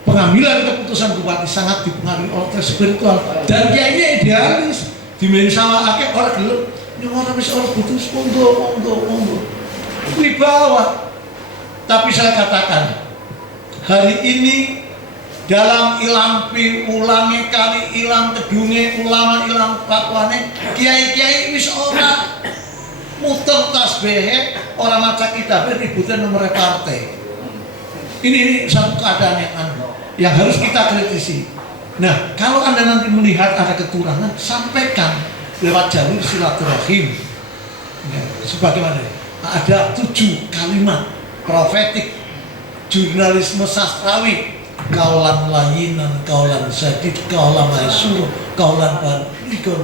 pengambilan keputusan bupati sangat dipengaruhi oleh spiritual dan kiainya idealis. Dimain sama akeh orang gelem, yang orang bisa orang putus monggo wibawa. Tapi saya katakan hari ini dalam ilang ulangi kali ilang kedunge ulama ilang fatwane kiai-kiai wis ora muter tasbih, orang maca kitab ributan nomor partai. Ini satu keadaan yang harus kita kritisi. Nah, kalau Anda nanti melihat ada kekurangan, sampaikan lewat jalur silaturahim. Ya, sebagaimana ada 7 kalimat profetik jurnalisme sastrawi: kaulan layinan, kaulan sadid, kaulan maisur, kaulan barikon,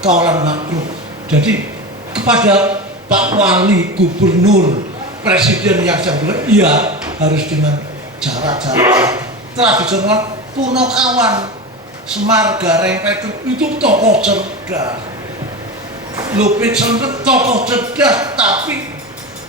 kaulan makruh. Jadi kepada Pak Wali, Gubernur, Presiden yang sebelumnya, ya harus dengan cara-cara tradisional. Punokawan, Semar Gareng Petruk itu tokoh cerdas, Lupit Sempet tokoh cerdas, tapi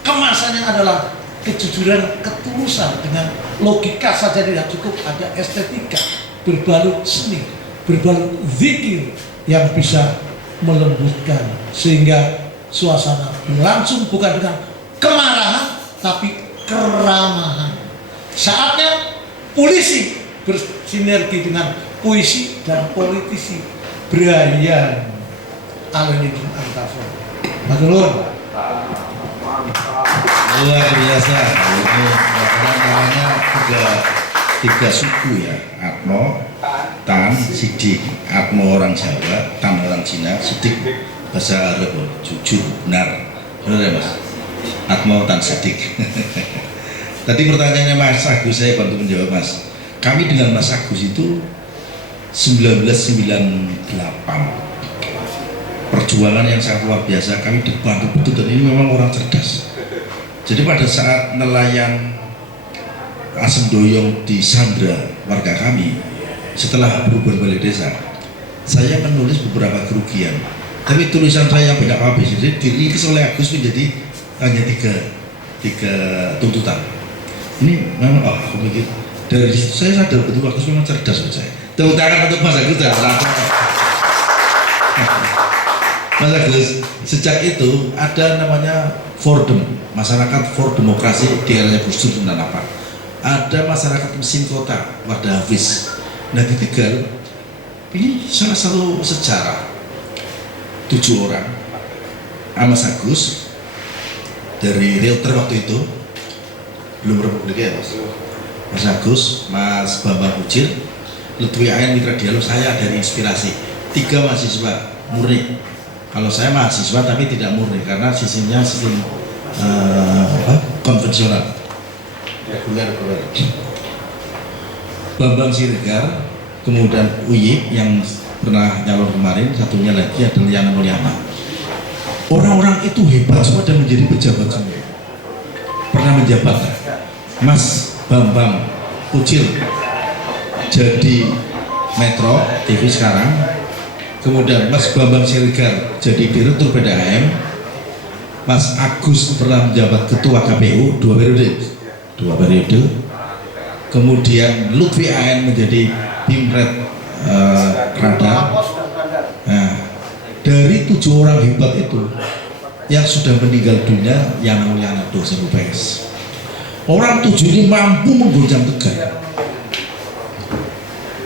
kemasannya adalah kejujuran, ketulusan dengan logika saja tidak cukup, ada estetika berbalut seni, berbalut zikir yang bisa melembutkan sehingga suasana berlangsung bukan dengan kemarahan tapi keramahan. Saatnya polisi bersinergi dengan puisi dan politisi. Brian Alenidin Antafon. Maturun. Luar biasa. Ini namanya tiga suku ya. Atmo, Tan, Sidik. Atmo orang Jawa, Tan orang Cina, Sidik bahasa Arab. Jujur, benar. Benar ya Mas? Atmo, Tan, Sidik. Tadi pertanyaannya Mas Agus, saya bantu menjawab Mas. Kami dengan Mas Agus itu 1998 perjuangan yang sangat luar biasa. Kami dibantu betul, dan ini memang orang cerdas. Jadi pada saat nelayan Asem Doyong di Sandra warga kami, setelah berubah balai desa, saya menulis beberapa kerugian. Tapi tulisan saya yang banyak habis, jadi diringkes oleh Agus menjadi hanya tiga tuntutan. Ini memang, aku mikir dari situ saya sadar betul Agus memang cerdas buat saya. Tepuk tangan untuk Mas Agus dan Mas Agus. Sejak itu ada namanya Fordem, masyarakat for demokrasi di eranya Gus Dur 98. Ada masyarakat mesin kota, Wardah Hafiz. Nah di Tegal ini salah satu sejarah, 7 orang. Mas Agus dari Realtor waktu itu, belum Republik ya Mas Agus, Mas Bambang Ucir, Lutfi Ayan Mitra Dialog, saya dari Inspirasi. 3 mahasiswa murni. Kalau saya mahasiswa tapi tidak murni karena sistemnya sistem konvensional. Reguler. Bambang Siregar, kemudian Uyi yang pernah nyalon kemarin, satunya lagi adalah Yana Mulyana. Orang-orang itu hebat semua dan menjadi pejabat semua. Pernah menjabat. Mas Bambang Ucil jadi Metro TV sekarang, kemudian Mas Bambang Siregar jadi Direktur PDAM, Mas Agus pernah menjabat Ketua KPU 2 periode, kemudian Lutfi Ayan menjadi Pimret Radar. Nah, dari 7 orang hebat itu yang sudah meninggal dunia, yang Mulyana dosen UPS. Orang 7 ini mampu menggoncang Tegal.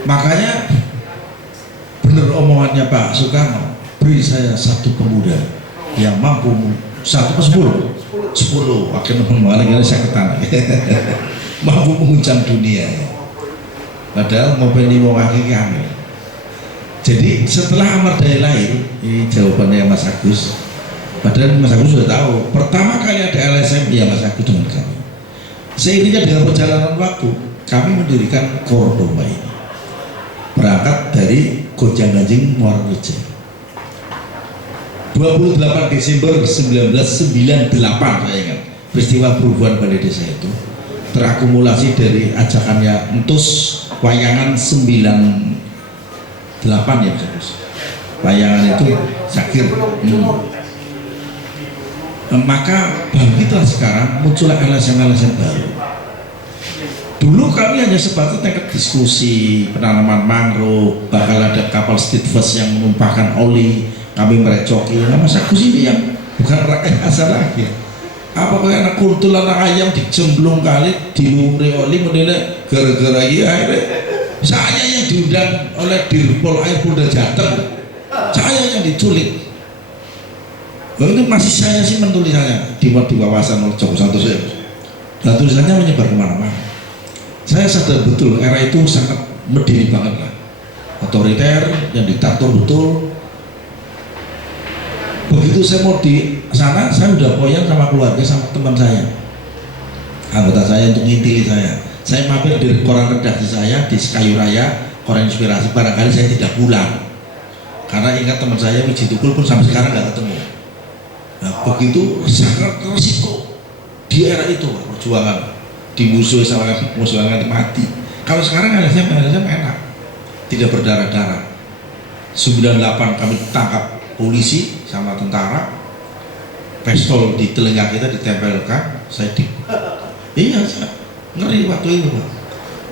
Makanya benar omongannya Pak Soekarno, beri saya 1 pemuda yang mampu 1 per 10 akhirnya mengalami saya ketana mampu menguncang dunia. Padahal mau pengen mau kaki kami. Jadi setelah Ahmad Dhani lahir, ini jawabannya Mas Agus. Padahal Mas Agus sudah tahu, pertama kali ada LSM ya Mas Agus dengan kami. Seiringnya dengan perjalanan waktu, kami mendirikan Cordova ini. Berangkat dari Gonjang-Ganjing Muarrejo. 28 Desember 1998 saya ingat, peristiwa perubahan balai desa itu terakumulasi dari ajakannya Entus Wayangan 98 ya Gus. Wayangan itu Zakir. Maka bangkitlah sekarang muncullah LSM baru. Dulu kami hanya sebatas tingkat diskusi penanaman mangrove, bakal ada kapal Steadfast yang menumpahkan oli, kami merecoki. Nah Mas Agus ini yang bukan rakyat asal lagi. Apa kayak anak kuntul, anak ayam dijemblung kali, dilumuri oli, modelnya gara-gara iya akhirnya saya yang diundang oleh Dirpol Air Polda Jateng, saya yang diculik. Oh, itu masih saya sih menulisannya di wawasan oleh Joko Santoso. Dan tulisannya menyebar kemana-mana. Saya sadar betul era itu sangat medeni banget lah, otoriter yang diktator betul. Begitu saya mau di sana, saya udah poyan sama keluarga, sama teman saya, anggota saya untuk ngintili saya. Saya mampir di koran redaksi saya di Sekayu Raya, koran Inspirasi. Barangkali saya tidak pulang karena ingat teman saya Wiji Tukul pun sampai sekarang nggak ketemu. Nah, begitu sangat resiko di era itu perjuangan dimusuhi sama musuh yang mati. Kalau sekarang LSM enak, tidak berdarah-darah. 98 kami tangkap polisi sama tentara, pistol di telinga kita ditempelkan, saya iya saya ngeri waktu itu Pak.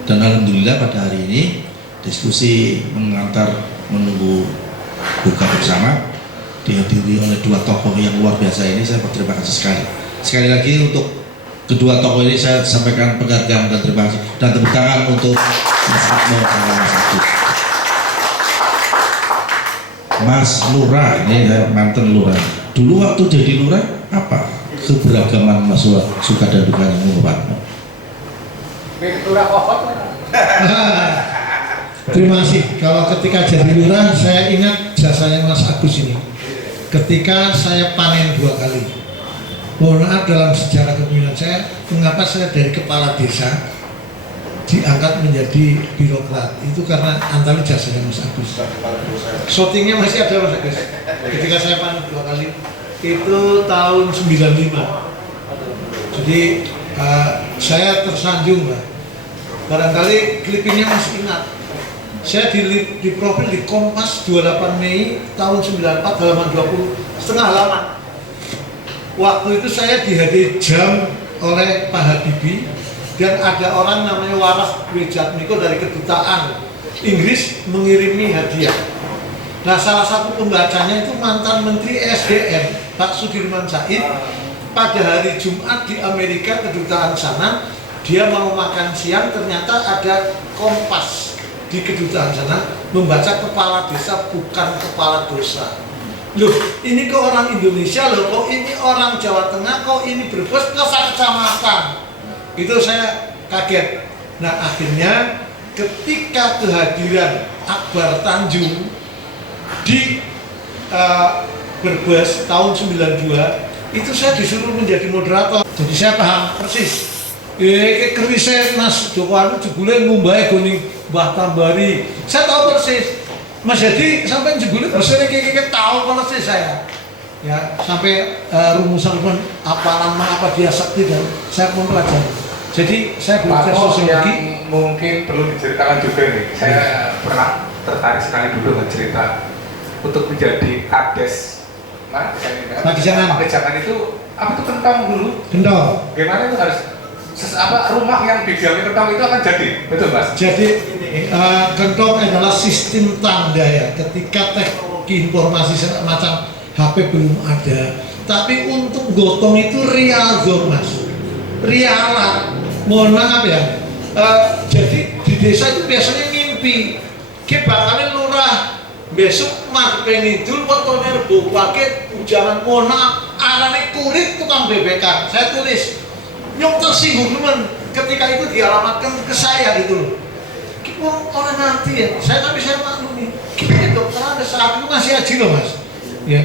Dan alhamdulillah pada hari ini diskusi mengantar menunggu buka bersama dihadiri oleh 2 tokoh yang luar biasa ini. Saya berterima kasih sekali lagi untuk kedua tokoh ini. Saya sampaikan penghargaan dan terima kasih dan tepuk tangan untuk Mas Akmal sama Mas Agus. Mas Lurah, ini mantan Lurah. Dulu waktu jadi Lurah apa keberagaman Mas suka dan dukanya Pak? Terima kasih. Kalau ketika jadi Lurah, saya ingat jasanya Mas Agus ini. Ketika saya panen 2 kali. Mohon maaf dalam sejarah kepemimpinan saya, mengapa saya dari kepala desa diangkat menjadi birokrat. Itu karena antara jasanya Mas Agus. Shootingnya masih ada Mas Agus. Ketika saya panen 2 kali itu tahun 95. Jadi saya tersanjung lah. Barangkali clippingnya masih ingat. Saya di profil di Kompas 28 Mei tahun 94 halaman 20 setengah halaman. Waktu itu saya dihadiri jam oleh Pak Habibie dan ada orang namanya Waras Wejatmiko dari kedutaan Inggris mengirimi hadiah. Nah, salah satu pembacanya itu mantan Menteri SDM Pak Sudirman Said. Pada hari Jumat di Amerika kedutaan sana, dia mau makan siang, ternyata ada Kompas di kedutaan sana membaca kepala desa bukan kepala dosa. Loh, ini kok orang Indonesia loh, kok ini orang Jawa Tengah, kok ini Brebes, kok kecamatan. Itu saya kaget. Nah, akhirnya ketika kehadiran Akbar Tanjung di Brebes tahun 92, itu saya disuruh menjadi moderator. Jadi saya paham persis. Kerisnya Mas Joko Anu jebule ngumbahe goni Mbah Tambari. Saya tahu persis. Mas Hadi sampai jebule bersene kayak tahu persis saya. Ya, sampai rumusan apalan apa dia sakti dan saya mempelajari. Jadi saya belajar sosiologi. Yang mungkin perlu diceritakan juga nih. Saya pernah tertarik sekali dulu dengan cerita untuk menjadi kades. Pagejangan itu apa itu kentong dulu? Kentong. Gimana itu harus rumah yang didiami kentong itu akan jadi, betul Mas? Jadi kentong adalah sistem tanda ya. Ketika teknologi informasi semacam HP belum ada, tapi untuk gotong itu riado Mas, rialat. Mohon maaf ya. Jadi di desa itu biasanya mimpi, ke bakalnya lurah. Besok mak penidul wetone Rebo Pake ujangan mohon maaf arane kulit tukang bebekan. Saya tulis nyong tersinggung teman ketika itu dialamatkan ke saya gitu loh. Orang nanti ya, tapi saya maklumi kita dokter ada saat itu masih aji loh Mas ya,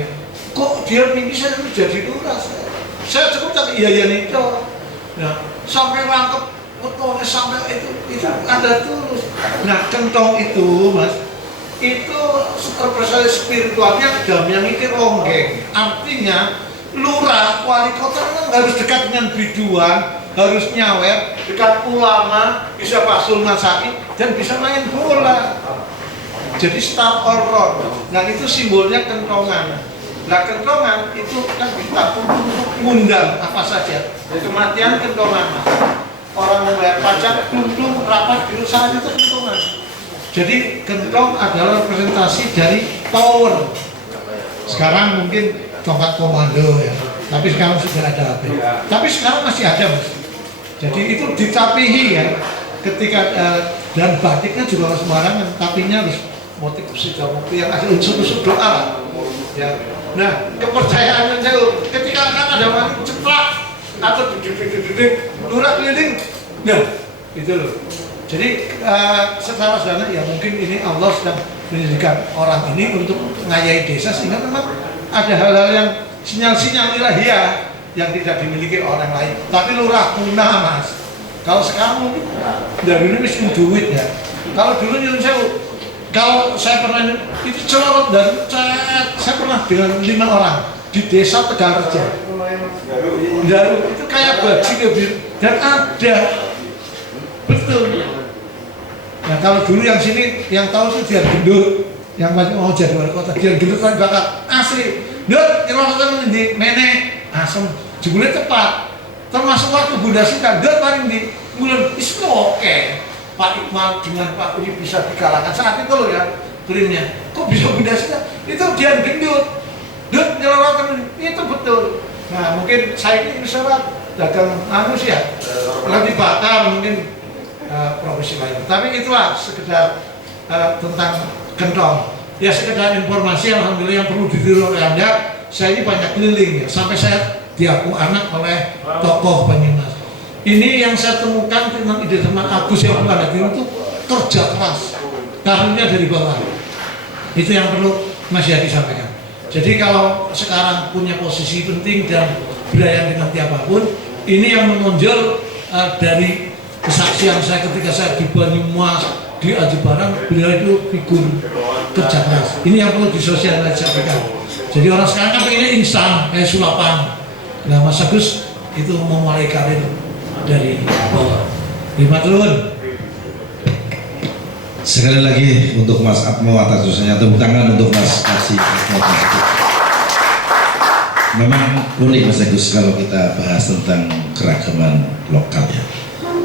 kok dia mimpi saya jadi lurah. Saya cukup tak iya nih nah, sampai rangkep wetone sampai itu ada terus. Nah, kentong itu Mas itu representasi spiritualnya damnya mikir onggeng. Artinya lurah, wali kota memang harus dekat dengan biduan, harus nyawer, dekat ulama, bisa pasul masakin dan bisa main bola. Jadi star all round. Nah, itu simbolnya kentongan. Nah, kentongan itu kan kita untuk ngundang apa saja. Kematian kentongan. Orang membayar pajak, tunduk, rapat, diusaha itu kentongan. Jadi kentong adalah representasi dari power. Sekarang mungkin tongkat komando ya, tapi sekarang sudah ada HP. Tapi sekarang masih ada Mas. Jadi itu ditapihi ya. Ketika dan batiknya juga sembarangan, tapinya harus motif motif yang ada unsur-unsur doa. Ya. Nah, kepercayaan yang jauh. Ketika akan ada wali ceplak atau duduk lurah keliling, nah itu loh. Jadi secara sederhana ya mungkin ini Allah sedang menjadikan orang ini untuk ngayai desa sehingga memang ada hal-hal yang sinyal-sinyal ilahiyah yang tidak dimiliki orang lain. Tapi lurah punah Mas. Kalau sekarang mungkin dari ini mesti duit ya. Kalau dulu nyuruh saya, kalau saya pernah itu celorot dan saya pernah dengan 5 orang di desa Tegalreja. Daru itu kayak bajingan dan ada betul. Nah, kalau dulu yang sini yang tahu itu dia gendut, yang masih mau jadi wali kota dia gendut kan bakal asli. Dut, nyelonatan di menek, asem, jebule tepat. Termasuk waktu Bunda Sita, dut paling di bulan oke. Pak Iqbal dengan Pak Udi bisa dikalahkan saat itu loh ya krimnya. Kok bisa Bunda Sita? Itu dia gendut. Dut, nyelonatan itu betul. Nah, mungkin saya ini misalnya dagang manusia, lebih bakar mungkin. Profesi lain. Tapi itulah sekedar tentang kentong. Ya sekedar informasi alhamdulillah yang perlu ditiru oleh Anda. Saya ini banyak keliling ya, sampai saya diaku anak oleh tokoh Banyumas. Ini yang saya temukan tentang ide teman Agus yang bukan hadir itu kerja keras, karunia dari bawah. Itu yang perlu Mas Yadi sampaikan. Jadi kalau sekarang punya posisi penting dan berayaan dengan siapapun, ini yang menonjol dari kesaksian saya ketika saya di Banyumas, di Aji Barang, beliau itu figur kerja keras. Ini yang perlu disosialisasikan. Jadi orang sekarang kan pengennya instan, kayak sulapan. Nah Mas Agus itu memulai karir dari bawah. Terima kasih. Sekali lagi untuk Mas Atmo atas usahanya, tepuk tangan untuk Mas Asi Atmo. Memang unik Mas Agus kalau kita bahas tentang keragaman lokal ya.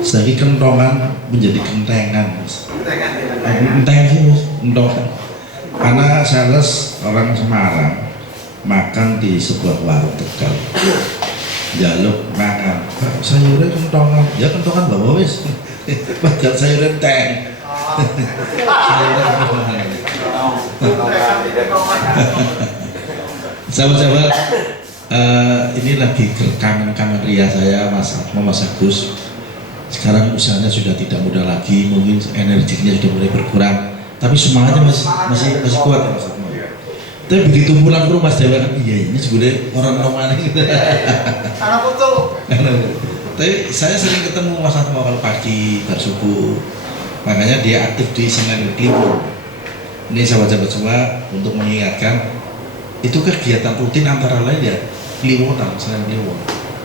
Segi kentongan menjadi kentengan Mas. Kenteng sih Mas, kentongan. Karena sales orang Semarang makan di sebuah warung Tegal. Jaluk makan, sayurnya kentongan, ya kentongan bawa wis. Padahal sayurnya teng. Sahabat-sahabat, ini lagi kangen-kangen ria saya Mas Atmo, Mas Agus. Sekarang usahanya sudah tidak muda lagi, mungkin energinya sudah mulai berkurang, tapi semangatnya masih kuat ya Mas Atmo. Tapi begitu pulang ke rumah saya bilang, iya ini sebenarnya orang Romani. Anak foto. Tapi saya sering ketemu Mas Atmo kalau pagi bersubuh. Makanya dia aktif di Senen Kliwon. Ini sahabat-sahabat semua untuk mengingatkan itu kegiatan rutin antara lain ya Kliwonan, Senen Kliwon.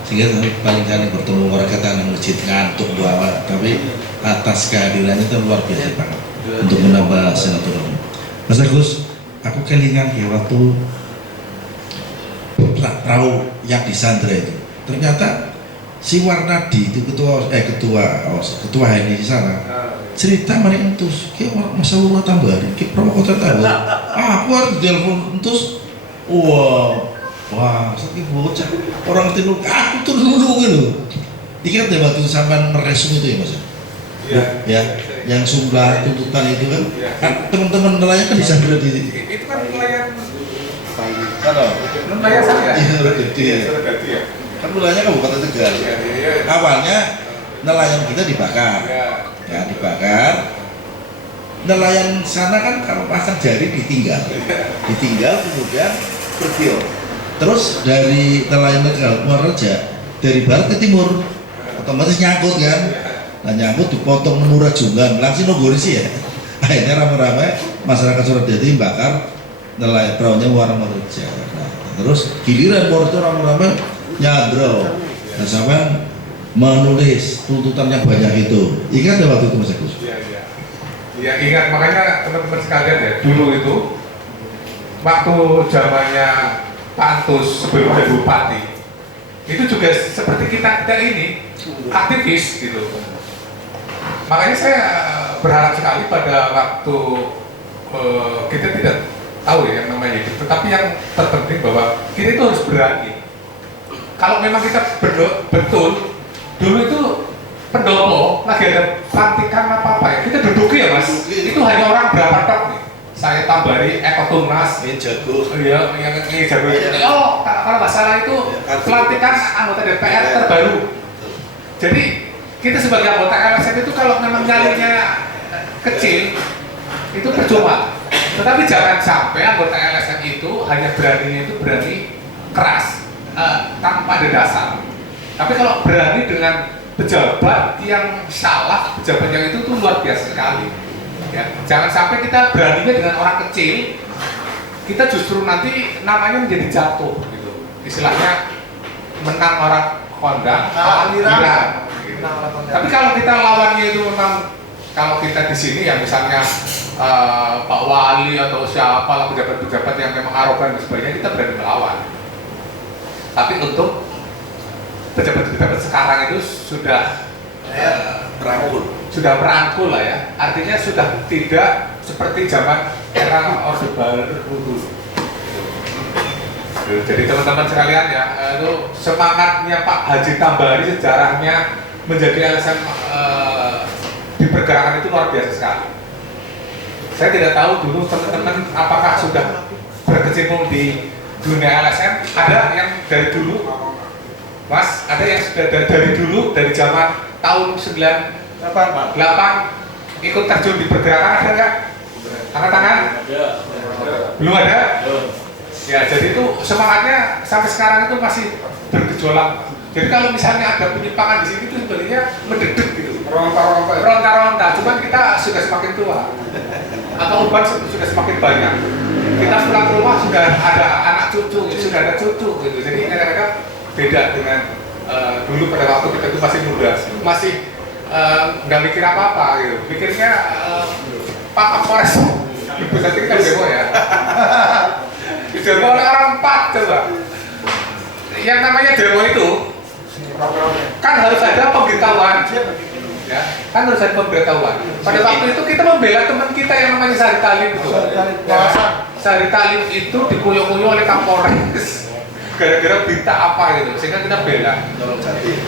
Sehingga paling kali bertemu warga tanah masjid ngantuk bawa, tapi atas kehadirannya itu luar biasa banget untuk menambah silaturahmi. Mas Agus, aku kelingan ya waktu perahu yang di Sandra itu. Ternyata si Warnadi itu ketua ini di sana. Cerita mari entus, kayak masa Allah tambahin, kayak provokator tahu. Aku harus telepon entus, wah, sakit bocah. Orang tidur, aku tuh dulu gitu. Ingat deh waktu sampai meresum itu ya Mas? Iya. Ya, yang sumber tuntutan itu kan teman-teman nelayan kan bisa berada di. Itu kan nelayan. Sana. Nelayan saya. Iya, ya. kan nelayannya Kabupaten Tegal. Awalnya nelayan kita dibakar. Ya dibakar, nelayan sana kan kalau pasang jari ditinggal kemudian pergi. Terus dari nelayan Tegal Muarraja dari barat ke timur otomatis nyangkut kan, nah nyangkut dipotong menurut Jungan langsung nonggori sih ya. Akhirnya ramai-ramai masyarakat Suradadi bakar nelayan perahunya Muarraja. Nah, terus giliran itu ramai-ramai nyadro, nah sampai menulis tuntutan yang banyak itu. Ingat ya waktu itu Mas Agus? Iya ingat, makanya teman-teman sekalian ya, dulu itu waktu zamannya Pak Antus sebelum jadi bupati itu juga seperti kita ini aktivis gitu. Makanya saya berharap sekali pada waktu kita tidak tahu ya yang namanya itu, tetapi yang terpenting bahwa kita itu harus berani. Kalau memang kita betul dulu itu pendopo lagi ada pelantikan apa ya, kita duduk ya Mas, itu hanya orang berapa tok nih, saya tambari Eko Tunas ini jago, iya yang ini jago, oh kalau nggak salah itu pelantikan anggota DPR terbaru. Jadi kita sebagai anggota LSM itu kalau memang nyalinya kecil itu percuma, tetapi jangan sampai anggota LSM itu hanya beraninya itu berani keras tanpa ada dasar. Tapi kalau berani dengan pejabat yang salah, pejabat yang itu tuh luar biasa sekali. Ya, jangan sampai kita beraninya dengan orang kecil, kita justru nanti namanya menjadi jatuh gitu. Istilahnya menang orang kondang, aliran. Gitu. Tapi kalau kita lawannya itu memang, kalau kita di sini ya misalnya Pak Wali atau siapa lah pejabat-pejabat yang memang arogan dan sebagainya, kita berani melawan. Tapi untuk pejabat-pejabat sekarang itu sudah merangkul lah ya, artinya sudah tidak seperti zaman era Orde Baru dulu. Jadi teman-teman sekalian ya, itu semangatnya Pak Haji Tambari, sejarahnya menjadi LSM di pergerakan itu luar biasa sekali. Saya tidak tahu dulu teman-teman apakah sudah berkecimpung di dunia LSM, ada yang dari dulu Mas, ada yang sudah dari dulu, dari zaman tahun 98 ikut terjun di pergerakan, ada nggak? Angkat tangan? Belum ada? Ya, jadi itu semangatnya sampai sekarang itu masih bergejolak. Jadi kalau misalnya ada penyimpangan di sini itu sebenarnya mendedek gitu. ronta-ronta, cuman kita sudah semakin tua atau uban sudah semakin banyak. Kita pulang ke rumah sudah ada anak cucu, sudah ada cucu gitu. Jadi kadang-kadang beda dengan dulu pada waktu kita itu masih muda, masih nggak mikir apa-apa gitu. Pikirnya Pak Kapolres, berarti kita demo ya. Demo oleh orang 4 coba. Yang namanya demo itu kan harus ada pemberitahuan, ya, kan harus ada pemberitahuan. Pada waktu itu kita membela teman kita yang namanya Sari Talim itu. Sari Talim itu dikuyung-kuyung oleh Kapolres gara-gara berita apa gitu, sehingga kita bela.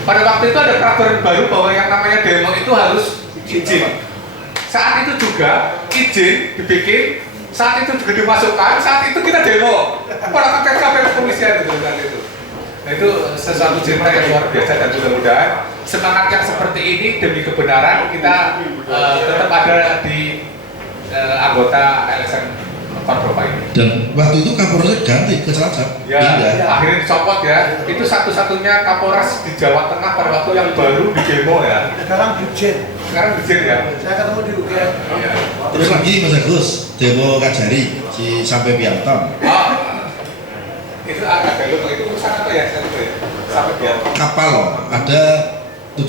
Pada waktu itu ada peraturan baru bahwa yang namanya demo itu harus izin. Saat itu juga izin dibikin, saat itu juga dimasukkan, saat itu kita demo. Pada KPK kepolisian itu kan itu. Nah, itu sesuatu cerita yang luar biasa dan mudah-mudahan semangat yang seperti ini demi kebenaran kita tetap ada di anggota LSM Cordova ini. Dan waktu itu Kapolresnya ganti ke Cilacap. Ya, akhirnya dicopot ya. Itu satu-satunya Kapolres di Jawa Tengah pada waktu yang baru di demo ya. Sekarang Dirjen. Sekarang Dirjen ya. Saya ketemu di UGM. Ya. Terus lagi Mas Agus, demo Kajari si sampai Piantong. Itu agak belok itu urusan apa ya? Sampai Piantong. Kapal loh, ada 2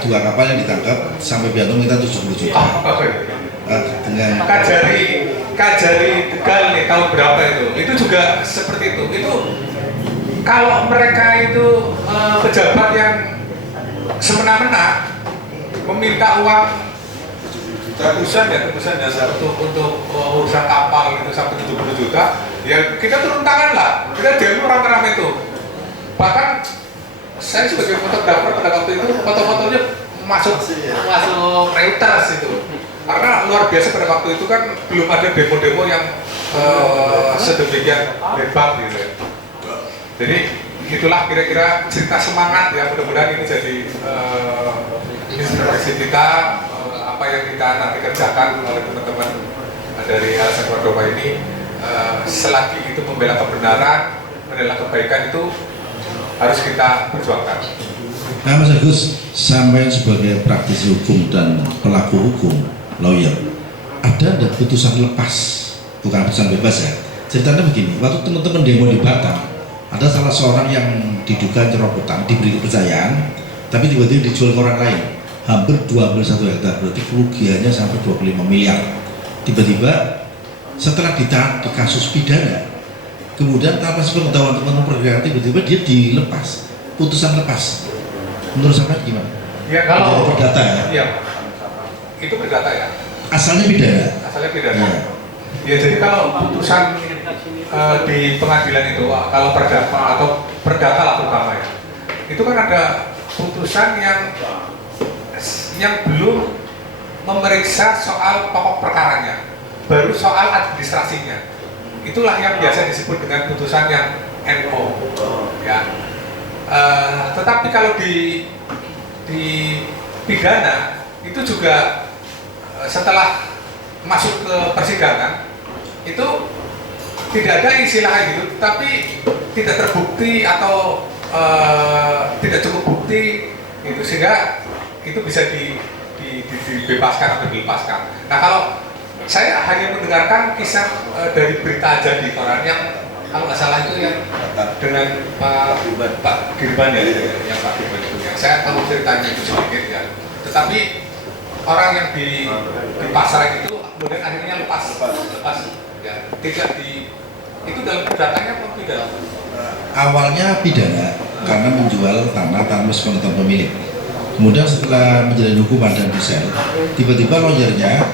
kapal yang ditangkap sampai Piantong minta 70 juta. Dengan Kajari Tegal nih tahun berapa itu? Itu juga seperti itu. Itu kalau mereka itu pejabat yang semena-mena meminta uang tebusan ya untuk urusan kapal itu sampai 70 juta, ya kita turun tangan lah. Kita demo rame-rame itu. Bahkan saya sebagai fotografer pada waktu itu foto-fotonya masuk Reuters itu. Karena luar biasa pada waktu itu kan belum ada demo-demo yang sedemikian hebat gitu ya. Jadi itulah kira-kira cerita semangat ya, mudah-mudahan ini jadi inspirasi kita apa yang kita nanti kerjakan oleh teman-teman dari LSM Cordova ini. Selagi itu membela kebenaran, membela kebaikan itu harus kita perjuangkan. Nah Mas Agus, sampai sebagai praktisi hukum dan pelaku hukum, lawyer, ada putusan lepas, bukan putusan bebas ya. Ceritanya begini, waktu teman-teman demo di Batam, ada salah seorang yang diduga cerobotan, diberi kepercayaan, tapi tiba-tiba dijual ke orang lain, hampir 21 hektar, berarti kerugiannya sampai 25 miliar. Tiba-tiba setelah ditahan di kasus pidana, kemudian tanpa sepengetahuan teman-teman perkara, tiba-tiba dia dilepas, putusan lepas. Menurut saya gimana? Ya kalau perdata ya? Iya, itu perdata ya. Asalnya pidana. Asalnya pidana. Ya jadi kalau putusan di pengadilan itu, kalau perdata atau perdata lah terutama ya, itu kan ada putusan yang belum memeriksa soal pokok perkaranya, baru soal administrasinya. Itulah yang biasa disebut dengan putusan yang NO. Ya. Tetapi kalau di pidana itu juga setelah masuk ke persidangan itu tidak ada istilah gitu, tapi tidak terbukti atau tidak cukup bukti itu, sehingga itu bisa dibebaskan atau dilepaskan. Nah kalau saya hanya mendengarkan kisah dari berita aja di koran yang kalau nggak salah itu yang dengan Pak Girban ya, yang Pak Girban itu, yang saya tahu ceritanya itu sedikit ya. Tetapi orang yang di pasar itu kemudian akhirnya lepas ya, tidak itu dalam perdatanya apa tidak? Awalnya pidana karena menjual tanah tanpa sepengetahuan pemilik. Kemudian setelah menjalani hukuman dan disel, tiba-tiba lawyernya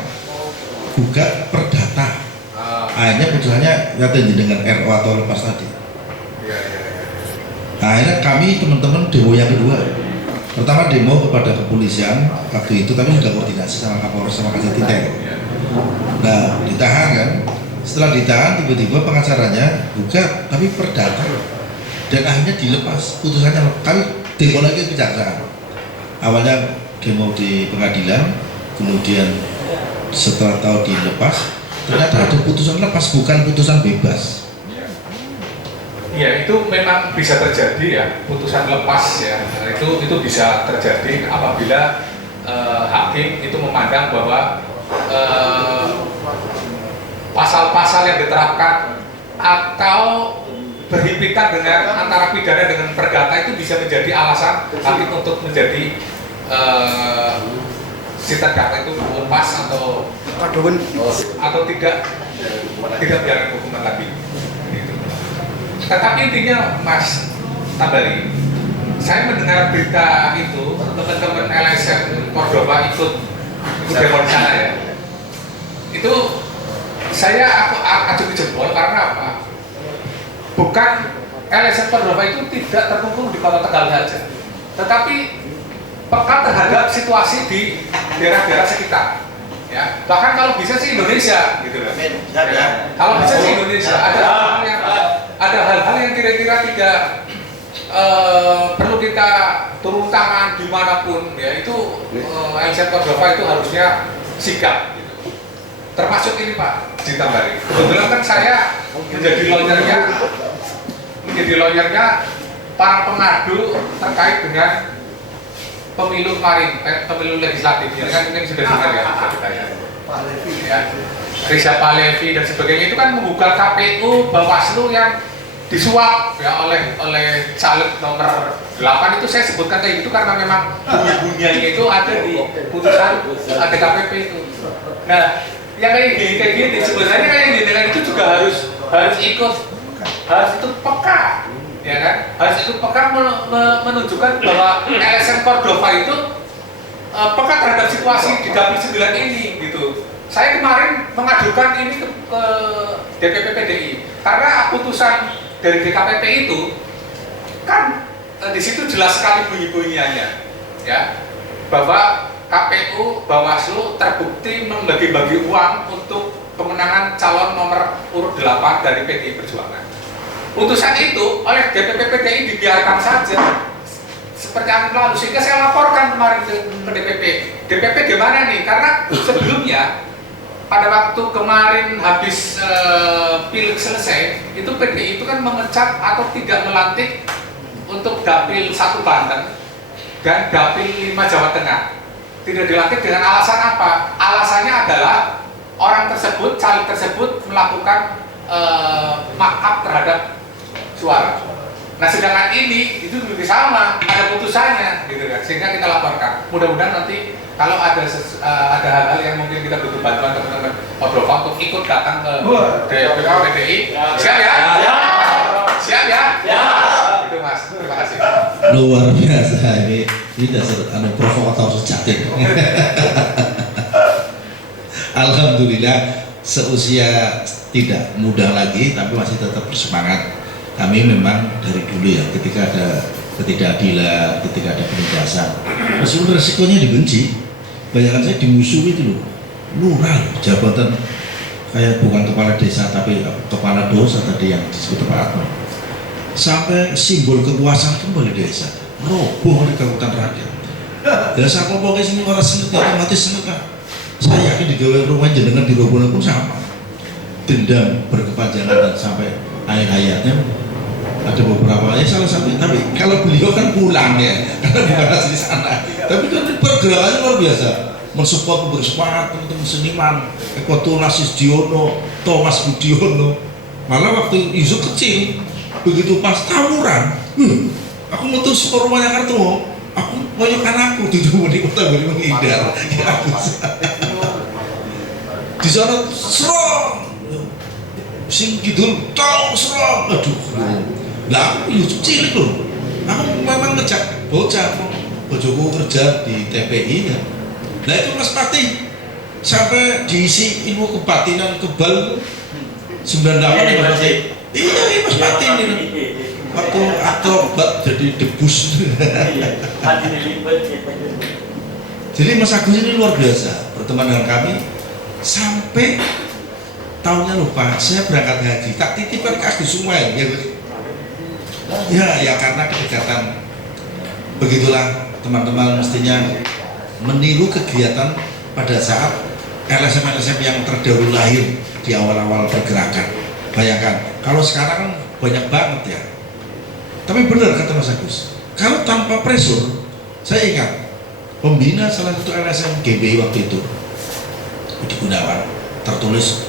gugat perdata. Akhirnya putusannya nyata dengan RO atau lepas tadi. Akhirnya kami teman-teman demo yang kedua. Pertama demo kepada kepolisian waktu itu, tapi sudah koordinasi sama Kapolres sama Kasat Intel. Nah ditahan kan. Setelah ditahan tiba-tiba pengacaranya gugat tapi perdata dan akhirnya dilepas. Putusannya kami demo lagi ke kejaksaan. Awalnya demo di pengadilan, kemudian setelah tahu dilepas, ternyata ada putusan lepas, bukan putusan bebas. Iya, itu memang bisa terjadi ya, putusan lepas ya. Nah, itu bisa terjadi apabila hakim itu memandang bahwa pasal-pasal yang diterapkan atau berhimpitan dengan antara pidana dengan perdata itu bisa menjadi alasan hakim untuk menjadi si terdakwa itu lepas atau tidak biarkan hukuman lagi. Gitu. Tetapi intinya Mas Tambari, saya mendengar berita itu teman-teman LSM Cordova ikut demo di sana ya. Itu aku acungi jempol karena apa? Bukan LSM Cordova itu tidak terkungkung di Kota Tegal saja, tetapi peka terhadap situasi di daerah-daerah sekitar. Ya, bahkan kalau bisa sih Indonesia, gitu loh. Ya, kalau bisa sih Indonesia ada hal-hal yang kira-kira tidak perlu kita turun tangan dimanapun, ya itu LSM Cordova itu harusnya sikap. Gitu. Termasuk ini Pak Ditambari. Kebetulan kan saya menjadi lawyernya para pengadu terkait dengan pemilu kemarin, pemilu legislatif, ya kan mungkin sudah dengar ya, ya. Riza Palevi dan sebagainya itu kan membuka KPU, Bawaslu yang disuap ya oleh caleg nomor 8 itu saya sebutkan kayak gitu karena memang bunyi-bunyinya itu ada di putusan DKPP itu. Nah, yang kayak gini sebenarnya kayak gini dengan itu juga harus ikut peka. Ya kan? Harus ikut peka menunjukkan bahwa LSM Cordova itu peka terhadap situasi di Dapil 9 ini gitu. Saya kemarin mengajukan ini ke DPP PDI karena putusan dari DKPP itu kan di situ jelas sekali bunyi-bunyiannya ya, bahwa KPU Bawaslu terbukti membagi-bagi uang untuk pemenangan calon nomor urut 8 dari PDI Perjuangan. Putusan itu oleh DPP PDI dibiarkan saja seperti angin lalu, sehingga saya laporkan kemarin ke DPP. DPP gimana nih? Karena sebelumnya pada waktu kemarin habis pileg selesai, itu PDI itu kan memecat atau tidak melantik untuk Dapil 1 Banten dan Dapil 5 Jawa Tengah. Tidak dilantik dengan alasan apa? Alasannya adalah orang tersebut, caleg tersebut melakukan markup terhadap suara. Nah, sedangkan ini itu juga sama, ada putusannya, gitu kan? Sehingga kita laporkan. Mudah-mudahan nanti kalau ada hal-hal yang mungkin kita butuh bantuan teman-teman Cordova untuk ikut datang ke DPP PDI, siap ya? Siap ya? Itu Mas, terima kasih. Luar biasa ini dasar provokator sejati. Alhamdulillah seusia tidak muda lagi tapi masih tetap bersemangat. Kami memang dari dulu ya, ketika ada ketidakadilan, ketika ada penindasan, meskipun resikonya dibenci, bayangkan saya dimusuhi itu loh, lurah, jabatan kayak bukan kepala desa tapi kepala dosa tadi yang disebut Pak Atma, sampai simbol kekuasaan kembali desa, roboh oleh kekuatan rakyat. Dan saya ngomong ke sini orang seneng, otomatis seneng kan. Saya yakin di gawe rumah jenengan di roboh pun sama, dendam berkepanjangan dan sampai akhir hayatnya. Ada beberapa ya salah satu, tapi kalau beliau kan pulang ya karena bukan asli sana, tapi kan pergerakannya luar biasa, mensupport bersemangat teman-teman seniman, Eko Tunas Isdiono, Thomas Budiono. Malah waktu Yusuf kecil begitu pas tawuran, aku mau terus ke rumahnya Kartowo, aku banyak anakku duduk di kota Bali menghindar, di sana serong, sing kidul tau serong, aduh. Lah aku Yusuf cilik loh, aku memang ngejak bocah, bojoku kerja di TPI ya. Nah itu Mas Pati sampai diisi ilmu kebatinan kebal 98 ya Mas. Iya Mas Pati ini waktu akrobat jadi debus. Jadi Mas Agus ini luar biasa berteman dengan kami sampai tahunnya lupa. Saya berangkat haji tak titipkan ke Agus semua ya. Ya karena kedekatan begitulah teman-teman mestinya meniru kegiatan pada saat LSM yang terdahulu lahir di awal-awal pergerakan. Bayangkan kalau sekarang kan banyak banget ya, tapi benar kata Mas Agus, kalau tanpa pressure, saya ingat pembina salah satu LSM GBI waktu itu, Budi Gunawan, tertulis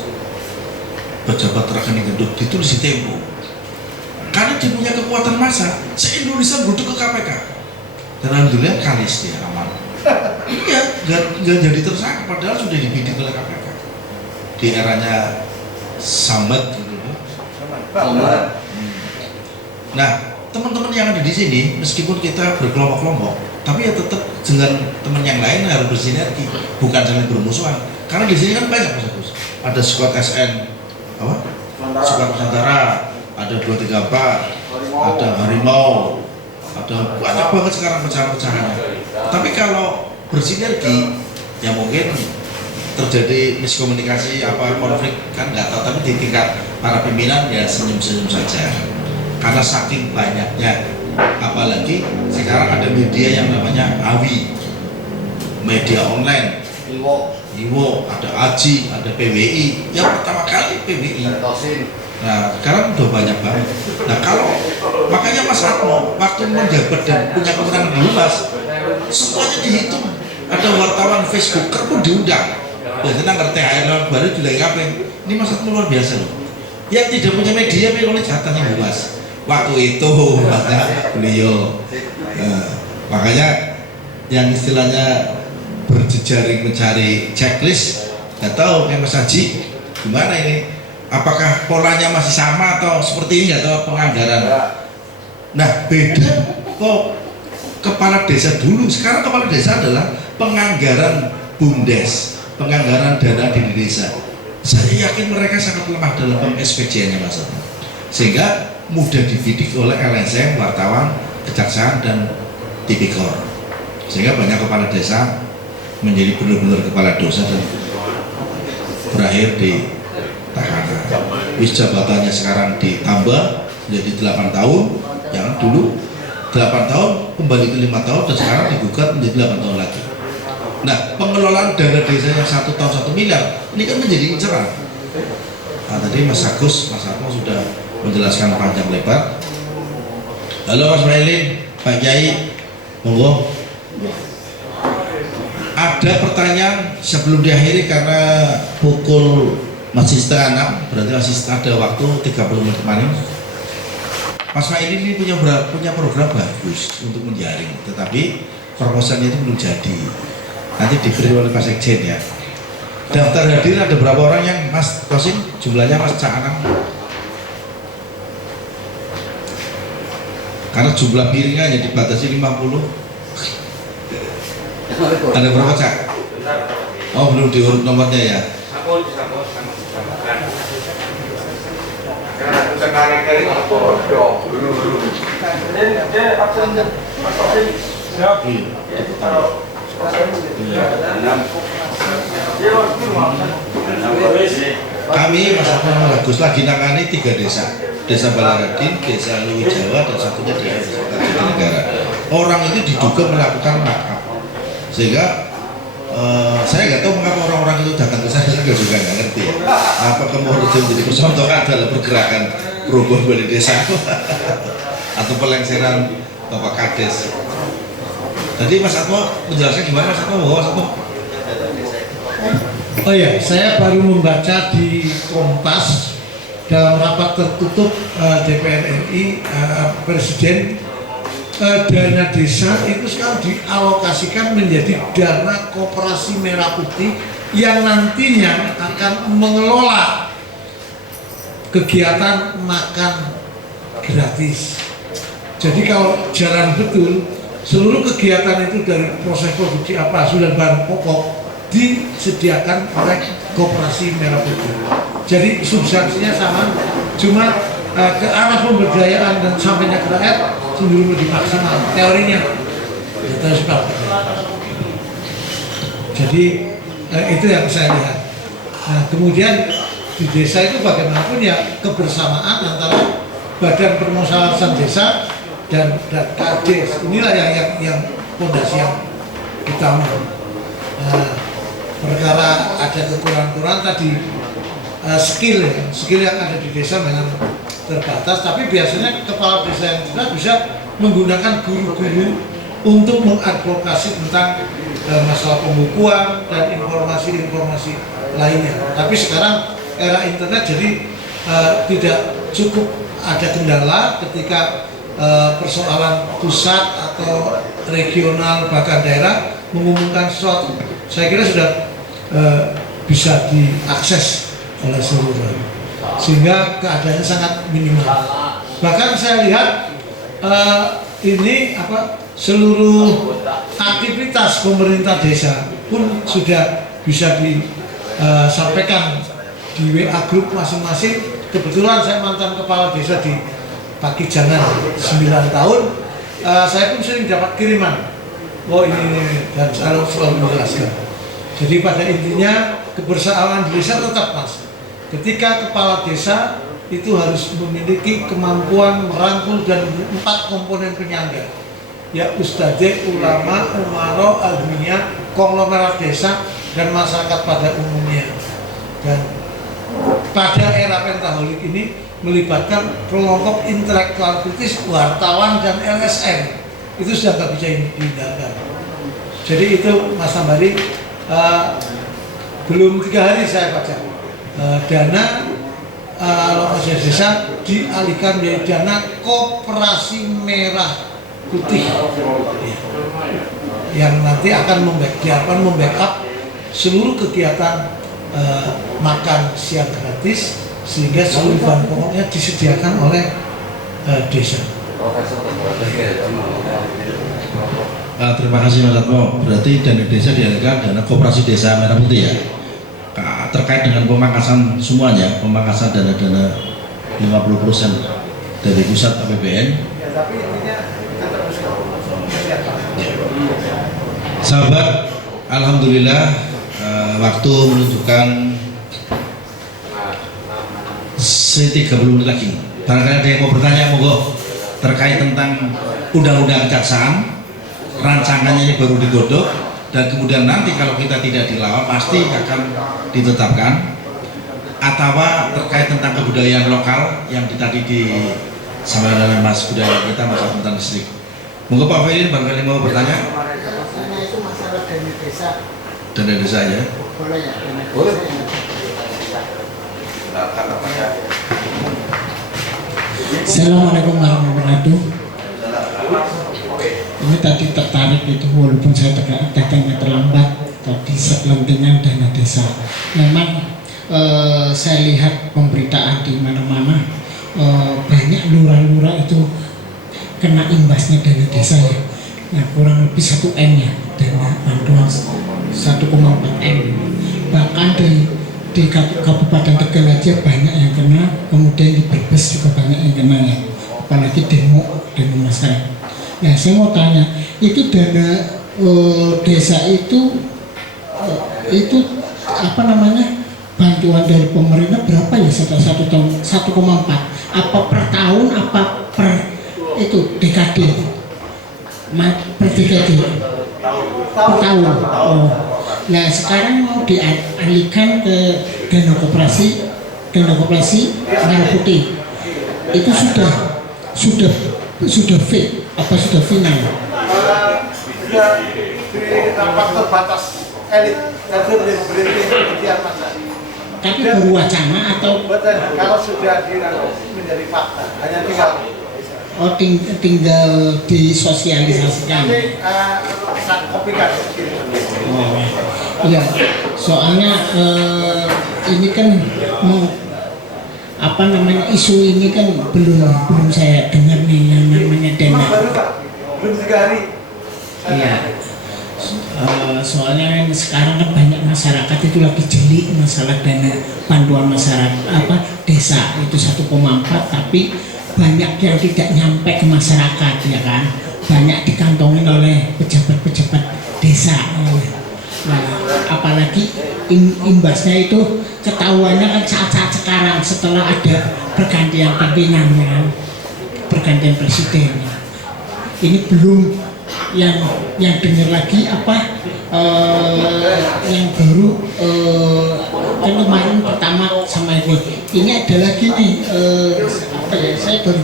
pejabat rekening gendut, ditulis di Tempo. Karena dia punya kekuatan massa, se-Indonesia beruduk ke KPK. Dan alhamdulillah kalis dia aman. Iya, nggak jadi tersangka, padahal sudah dibidik oleh KPK. Di eranya Samad gitu. Nah, teman-teman yang ada di sini, meskipun kita berkelompok-kelompok, tapi ya tetap dengan teman yang lain harus bersinergi, bukan saling bermusuhan. Karena di sini kan banyak Mas Agus. Ada squad SN, apa? Squad Nusantara, ada 234, ada Harimau, ada banyak banget sekarang pecahan-pecahannya. Tapi kalau bersinergi, ya mungkin terjadi miskomunikasi apa konflik kan nggak tahu, tapi di tingkat para pimpinan ya senyum-senyum saja karena saking banyaknya, apalagi sekarang ada media yang namanya AWI, media online, Iwo, ada AJI, ada PWI, yang pertama kali PWI. Nah sekarang udah banyak banget. Nah kalau makanya Mas Atmo waktu menjabat dan punya kewenangan di Humas, semuanya dihitung. Ada wartawan Facebooker pun diundang. Biasanya ngerti air baru juga ngapain. Ini Mas Atmo luar biasa loh. Yang tidak punya media oleh jatahnya Humas. Waktu itu makanya beliau. Makanya yang istilahnya berjejaring mencari checklist, nggak tahu Mas Haji gimana ini. Apakah polanya masih sama atau seperti ini atau penganggaran? Nah beda kok kepala desa dulu, sekarang kepala desa adalah penganggaran BUMDes, penganggaran dana di desa. Saya yakin mereka sangat lemah dalam SPJ-nya Mas, sehingga mudah dibidik oleh LSM, wartawan, kejaksaan dan tipikor, sehingga banyak kepala desa menjadi benar-benar kepala dosa dan berakhir di tahanan. Wis jabatannya sekarang ditambah menjadi 8 tahun, yang dulu 8 tahun kembali ke 5 tahun dan sekarang digugat menjadi 8 tahun lagi. Nah pengelolaan dana desa yang 1 tahun 1 miliar ini kan menjadi inceran. Nah tadi Mas Agus, Mas Atmo sudah menjelaskan panjang lebar. Halo Mas Mailin, Pak Kiai, monggo. Ada pertanyaan sebelum diakhiri karena pukul masih setengah 6, berarti masih ada waktu 30 menit kemarin. Mas Mailin ini punya program bagus untuk menjaring, tetapi proposalnya itu belum jadi. Nanti diberi oleh Pak Sekjen ya. Daftar hadir ada berapa orang yang Mas Kosim? Jumlahnya Mas Cak Anang? Karena jumlah piringnya hanya dibatasi 50. Ada berapa Cak? Oh belum diurut nomornya ya? Kami Mas Atmo bagus lagi nangani 3 desa, Desa Balaradin, Desa Lui Jawa, dan satunya di Negara. Orang itu diduga melakukan makar, sehingga saya nggak tahu mengapa orang-orang itu datang ke saya juga nggak ngerti ya. Apakah mau menjadi percontohan dalam pergerakan perubahan balai desa atau pelengseran Bapak Kades. Tadi Mas Atmo menjelaskan gimana Mas Atmo? Mas Atmo? Oh ya, saya baru membaca di Kompas dalam rapat tertutup DPR RI, Presiden, dana desa itu sekarang dialokasikan menjadi dana koperasi merah putih yang nantinya akan mengelola kegiatan makan gratis. Jadi kalau jalan betul, seluruh kegiatan itu dari proses produksi apa, sudah bahan pokok disediakan oleh koperasi merah putih. Jadi substansinya sama, cuma ke arah pemberdayaan dan sampainya ke rakyat cenderung lebih maksimal teorinya. Jadi itu yang saya lihat. Nah kemudian di desa itu bagaimanapun ya kebersamaan antara Badan Permusawaratan Desa dan Kades, inilah yang fondasi yang utama. Nah, perkara ada kekurangan tadi skill yang ada di desa memang terbatas, tapi biasanya kepala desa yang juga bisa menggunakan guru-guru untuk mengadvokasi tentang masalah pembukuan dan informasi-informasi lainnya. Tapi sekarang era internet jadi tidak cukup ada kendala ketika persoalan pusat atau regional bahkan daerah mengumumkan sesuatu. Saya kira sudah bisa diakses oleh seluruh orang, sehingga keadaannya sangat minimal. Bahkan saya lihat ini seluruh aktivitas pemerintah desa pun sudah bisa disampaikan di WA grup masing-masing. Kebetulan saya mantan kepala desa di Pakijangan 9 tahun, saya pun sering dapat kiriman, ini dan selalu menjelaskan. Jadi pada intinya kebersamaan desa tetap, Mas. Ketika kepala desa itu harus memiliki kemampuan merangkul dan 4 komponen penyangga, ya ustadz, ulama, umaro, agniya, konglomerat desa, dan masyarakat pada umumnya. Dan pada era pentaholik ini melibatkan kelompok intelektual kritis, wartawan, dan LSM. Itu sudah nggak bisa dihindarkan. Jadi itu Mas Tambari, belum 3 hari saya baca dana alokasi desa dialihkan menjadi dana koperasi merah putih yang nanti akan membackup seluruh kegiatan makan siang gratis, sehingga seluruh bahan pokoknya disediakan oleh desa. Terima kasih Mas Atmo. Berarti dana desa dialihkan dana koperasi desa merah putih ya. Terkait dengan pemangkasan semuanya, pemangkasan dana-dana 50% dari pusat APBN. Ya, tapi intinya kita terus Sahabat, alhamdulillah waktu menunjukkan 30 menit lagi. Barangkali ada yang mau bertanya, monggo, terkait tentang undang-undang kejaksaan. Rancangannya ini baru digodok, dan kemudian nanti kalau kita tidak dilawan pasti akan ditetapkan. Atau terkait tentang kebudayaan lokal yang tadi disampaikan oleh Mas budaya kita, Mas Akuntan Listrik. Monggo Pak Fairin, barangkali mau bertanya. Itu masalah dana desa. Dana desa ya. Boleh ya, dana desa. Boleh. Assalamualaikum warahmatullahi wabarakatuh. Ini tadi tertarik itu, walaupun saya datangnya terlambat tadi selentingan dana desa. Memang saya lihat pemberitaan di mana-mana, banyak lurah-lurah itu kena imbasnya dana desa ya. Nah, kurang lebih 1 M ya, dana bantuan 1,4 M. Bahkan di Kabupaten Tegal aja banyak yang kena, kemudian di Brebes juga banyak yang kena ya, apalagi demo masyarakat. Nah, saya mau tanya, itu dana desa itu apa namanya, bantuan dari pemerintah berapa ya satu tahun? 1,4. Apa per tahun, apa per itu dekade? Per dekade? Per tahun. Oh. Nah, sekarang mau dialihkan ke dana koperasi merah putih. Itu sudah fit apa sudah final? Sudah di rapat terbatas elit dan sudah berhenti kemudian masa. Tapi baru wacana atau? Betul, kalau sudah menjadi fakta, hanya tinggal. Oh, tinggal disosialisasikan. Kopikan. Oh, iya. Soalnya ini kan apa namanya, isu ini kan belum saya dengar nih yang namanya dana. Baru Pak, belum 3 hari. Iya. Soalnya kan sekarang kan banyak masyarakat itu lagi jeli masalah dana bantuan masyarakat desa itu 1,4, tapi banyak yang tidak nyampe ke masyarakat ya kan, banyak dikantongin oleh pejabat-pejabat desa. Nah, apalagi imbasnya itu ketahuannya kan saat-saat sekarang setelah ada pergantian pimpinan ya kan, pergantian presiden. Ini belum yang dengar lagi yang baru kan kemarin pertama sama ini ada lagi nih saya baru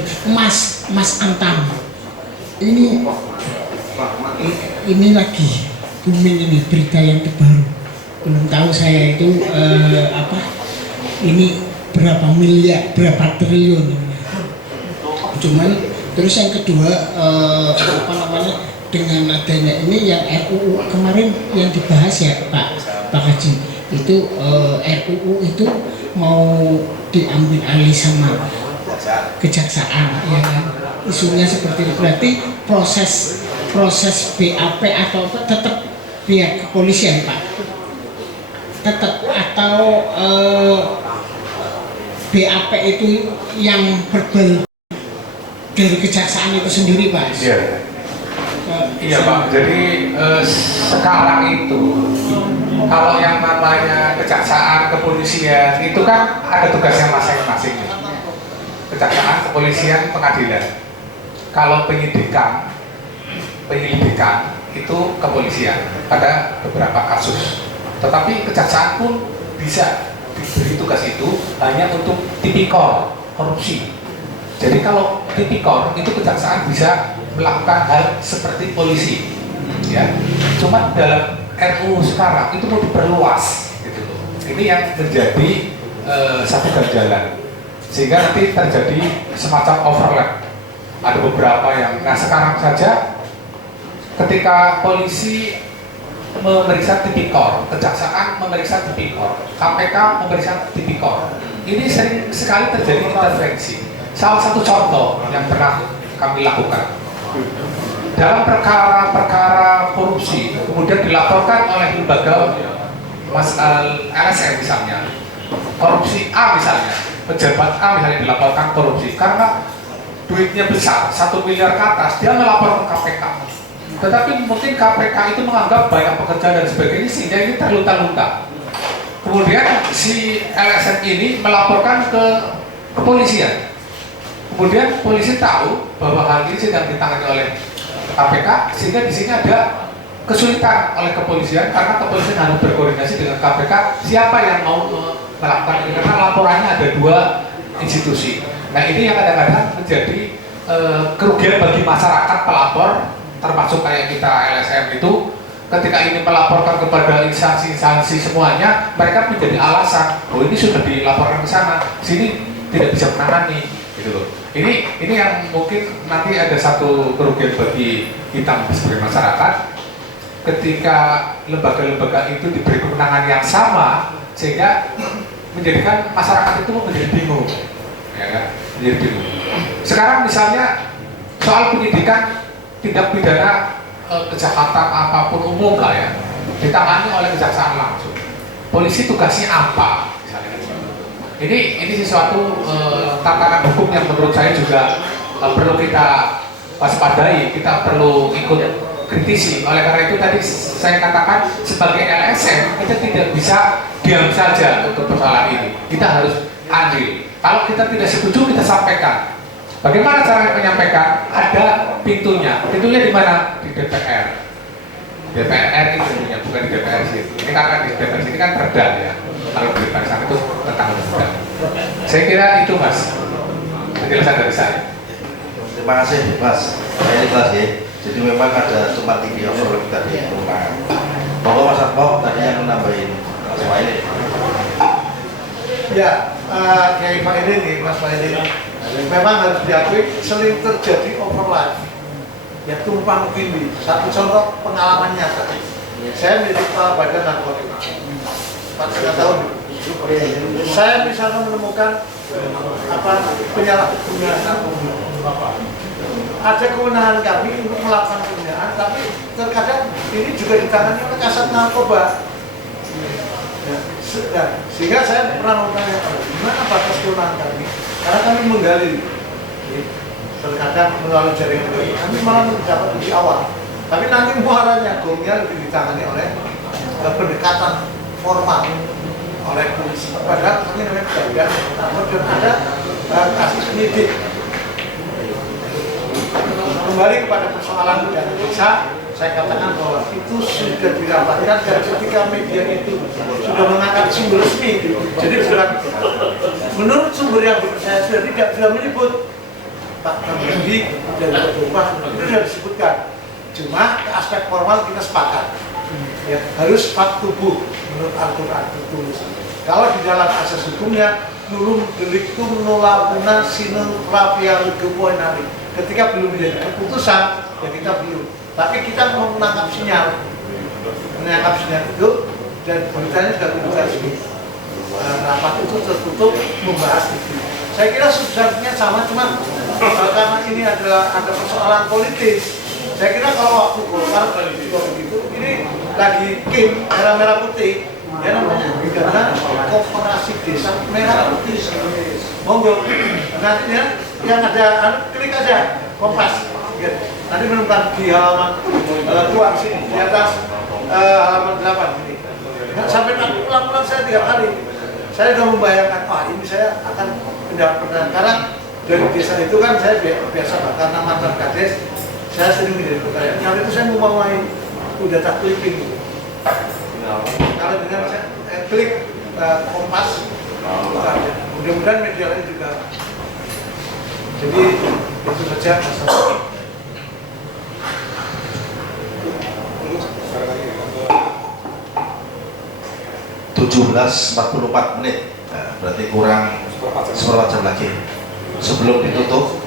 Mas Antam ini Ini lagi booming ini berita yang terbaru. Belum tahu saya itu ini berapa miliar, berapa triliun. Cuman terus yang kedua dengan adanya ini yang RUU kemarin yang dibahas ya Pak Haji itu RUU itu mau diambil alih sama kejaksaan ya kan, isunya seperti itu. Berarti proses BAP atau apa tetap pihak kepolisian Pak, tetap atau BAP itu yang berbel dari kejaksaan itu sendiri Pak? Iya. Iya Pak, jadi sekarang itu kalau yang namanya kejaksaan, kepolisian itu kan ada tugasnya masing-masing. Kejaksaan, kepolisian, pengadilan. Kalau penyelidikan itu kepolisian pada beberapa kasus. Tetapi kejaksaan pun bisa diberi tugas itu hanya untuk tipikor korupsi. Jadi kalau tipikor itu kejaksaan bisa melakukan hal seperti polisi, ya. Cuma dalam RUU sekarang itu mau diperluas, gitu. Ini yang menjadi satu ganjalan, sehingga nanti terjadi semacam overlap. Ada beberapa yang, nah sekarang saja ketika polisi memeriksa tipikor, kejaksaan memeriksa tipikor, KPK memeriksa tipikor, ini sering sekali terjadi intervensi. Salah satu contoh yang pernah kami lakukan dalam perkara korupsi, kemudian dilaporkan oleh lembaga LSM misalnya, korupsi A misalnya, pejabat A misalnya dilaporkan korupsi karena duitnya besar, 1 miliar ke atas, dia melaporkan KPK. Tetapi mungkin KPK itu menganggap banyak pekerjaan dan sebagainya sehingga ini terlunta-lunta. Kemudian si LSM ini melaporkan ke kepolisian. Kemudian polisi tahu bahwa hal ini sedang ditangani oleh KPK, sehingga di sini ada kesulitan oleh kepolisian karena kepolisian harus berkoordinasi dengan KPK siapa yang mau melakukan ini karena laporannya ada 2 institusi. Nah ini yang kadang-kadang menjadi kerugian bagi masyarakat pelapor, termasuk kayak kita LSM itu, ketika ini melaporkan kepada instansi-instansi semuanya, mereka menjadi alasan, oh ini sudah dilaporkan ke sana, sini tidak bisa menangani, gitu loh. Ini yang mungkin nanti ada satu kerugian bagi kita sebagai masyarakat ketika lembaga-lembaga itu diberi kewenangan yang sama, sehingga menjadikan masyarakat itu menjadi bingung, ya kan? Menjadi bingung. Sekarang misalnya soal penyidikan tindak pidana kejahatan apapun umum lah ya, ditangani oleh kejaksaan langsung. Polisi tugasnya apa? Ini sesuatu tatanan hukum yang menurut saya juga perlu kita waspadai, kita perlu ikut kritisi. Oleh karena itu tadi saya katakan sebagai LSM kita tidak bisa diam saja untuk persoalan ini. Kita harus adil. Kalau kita tidak setuju kita sampaikan. Bagaimana cara menyampaikan? Ada pintunya. Pintunya di mana? Di DPR. DPR RI tentunya, bukan di DPR sih. Ini karena di DPR sini kan perda ya. Kalau di DPR sana itu tentang perda. Saya kira itu Mas penjelasan dari saya. Terima kasih Mas. Saya ikhlas ya. Jadi memang ada tempat tinggi yang perlu kita diperlukan. Bahwa Mas Akmal tadi yang menambahin semua ini. Ya, Kiai Pak ini, Mas Pak ini, memang harus diakui sering terjadi overlap. Ya tumpang tindih. Satu contoh pengalaman nyata. Saya menjadi kepala badan narkotika 4,5 tahun. Saya misalnya menemukan penyalahgunaan narkoba. Ada kewenangan kami untuk melakukan pembinaan, tapi terkadang ini juga ditangani oleh Kasat Narkoba. Ya, sehingga saya pernah bertanya, gimana batas kewenangan kami? Karena kami menggali. Terkadang melalui jaringan kami malah mendapat di awal, tapi nanti muaranya gongnya lebih ditangani oleh pendekatan formal oleh polisi. Padahal kami namanya badan dan ada kasus penyidik. Kembali kepada persoalan dana desa, saya katakan bahwa itu sudah dirapatkan dan ketika media itu sudah mengangkat sumber resmi, jadi bukan menurut sumber yang saya sudah menyebut Pak Kamedi dari Rumah itu sudah disebutkan Cuma aspek formal kita sepakat, ya, harus fak tubuh menurut aturan tertulis. Kalau di dalam asas hukumnya nulum delictum nolakuna sinun rapial gepoinari. Ketika belum menjadi keputusan, ya kita belum. Tapi kita mau menangkap sinyal itu, dan beritanya sudah dibuka di rapat itu tertutup membahas itu. Saya kira substansinya sama, cuma karena ini ada persoalan politis. Saya kira kalau waktu Golkar begitu, ini lagi kim merah putih, ya namanya karena koperasi desa merah putih. Monggo, nantinya yang ada klik aja Kompas, gitu. Nanti menemukan di halaman 2 sini di atas halaman 8 ini. Nah, sampai ulang-ulang saya 3 kali. Saya sudah membayangkan, ini saya akan pindah karena dari desa itu kan saya biasa karena mantan kades. Saya sering menjadi pegawai. Yang itu saya mau main udah tak clipping. Kalau dengan saya klik Kompas, mudah-mudahan media lain juga. Jadi itu saja masalah. 17.44 menit, nah, berarti kurang seperempat jam lagi. Sebelum ditutup,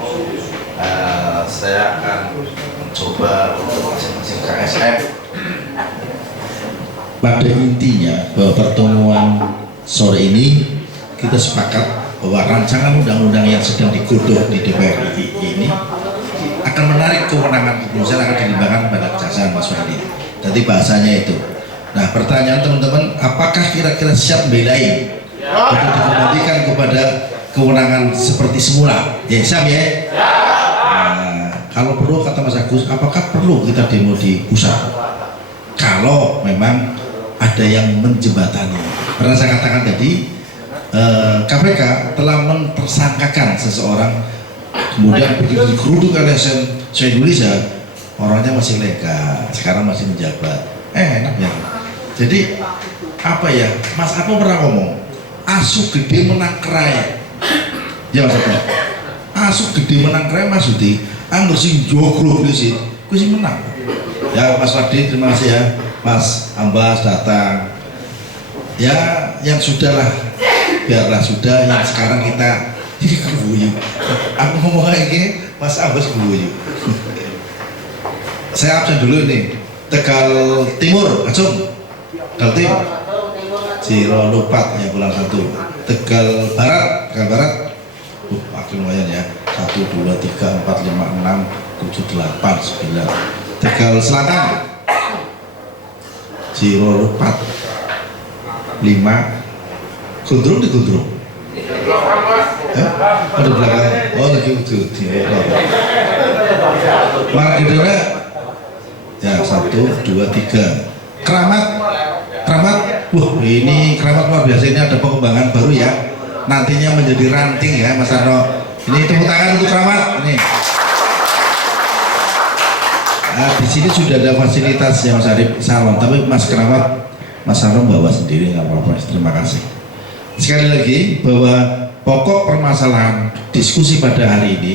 saya akan mencoba untuk masing-masing KSM. Pada intinya bahwa pertemuan sore ini kita sepakat bahwa rancangan undang-undang yang sedang digodok di DPR RI ini akan menarik kewenangan kepolisian, akan dilimpahkan pada Kejaksaan, Mas Fahri. Jadi bahasanya itu. Nah, pertanyaan teman-teman, apakah kira-kira siap belain untuk dikembalikan kepada kewenangan seperti semula? Ya, siap ya? Nah, kalau perlu, kata Mas Agus, apakah perlu kita demo di pusat? Kalau memang ada yang menjembatani. Karena saya katakan tadi, KPK telah mentersangkakan seseorang, kemudian begitu digeruduk oleh Indonesia, orangnya masih legal, sekarang masih menjabat. Enak ya. Jadi apa ya, Mas Apa pernah ngomong, asu gede menang kerai. Ya Mas Apa, asu gede menang kerai maksudnya, anggur sing jogro sih, gue sih menang. Ya Mas Wadi, terima kasih ya, Mas Ambas datang. Ya yang sudahlah, biarlah sudah, yang sekarang kita ini kebuyu. Aku ngomong lagi, Mas Ambas kebuyu. Saya absen dulu nih. Tegal Timur, Acung. Tegal Timur, Cironupat ya pulang 1. Tegal Barat, waktu lumayan ya. 1, 2, 3, 4, 5, 6, 7, 8, 9. Tegal Selatan, Cironupat, 5. Gondrong di Gondrong. Ada belakang. Oh lagi itu di Margidora. Ya 1, 2, 3. Keramat. Wah ini Keramat luar biasa, ini ada pengembangan baru ya. Nantinya menjadi ranting ya Mas Arno. Ini tepuk tangan untuk Keramat. Ini. Nah, di sini sudah ada fasilitas ya Mas Arif salon, tapi Mas Keramat, Mas Arno bawa sendiri nggak apa-apa. Terima kasih. Sekali lagi bahwa pokok permasalahan diskusi pada hari ini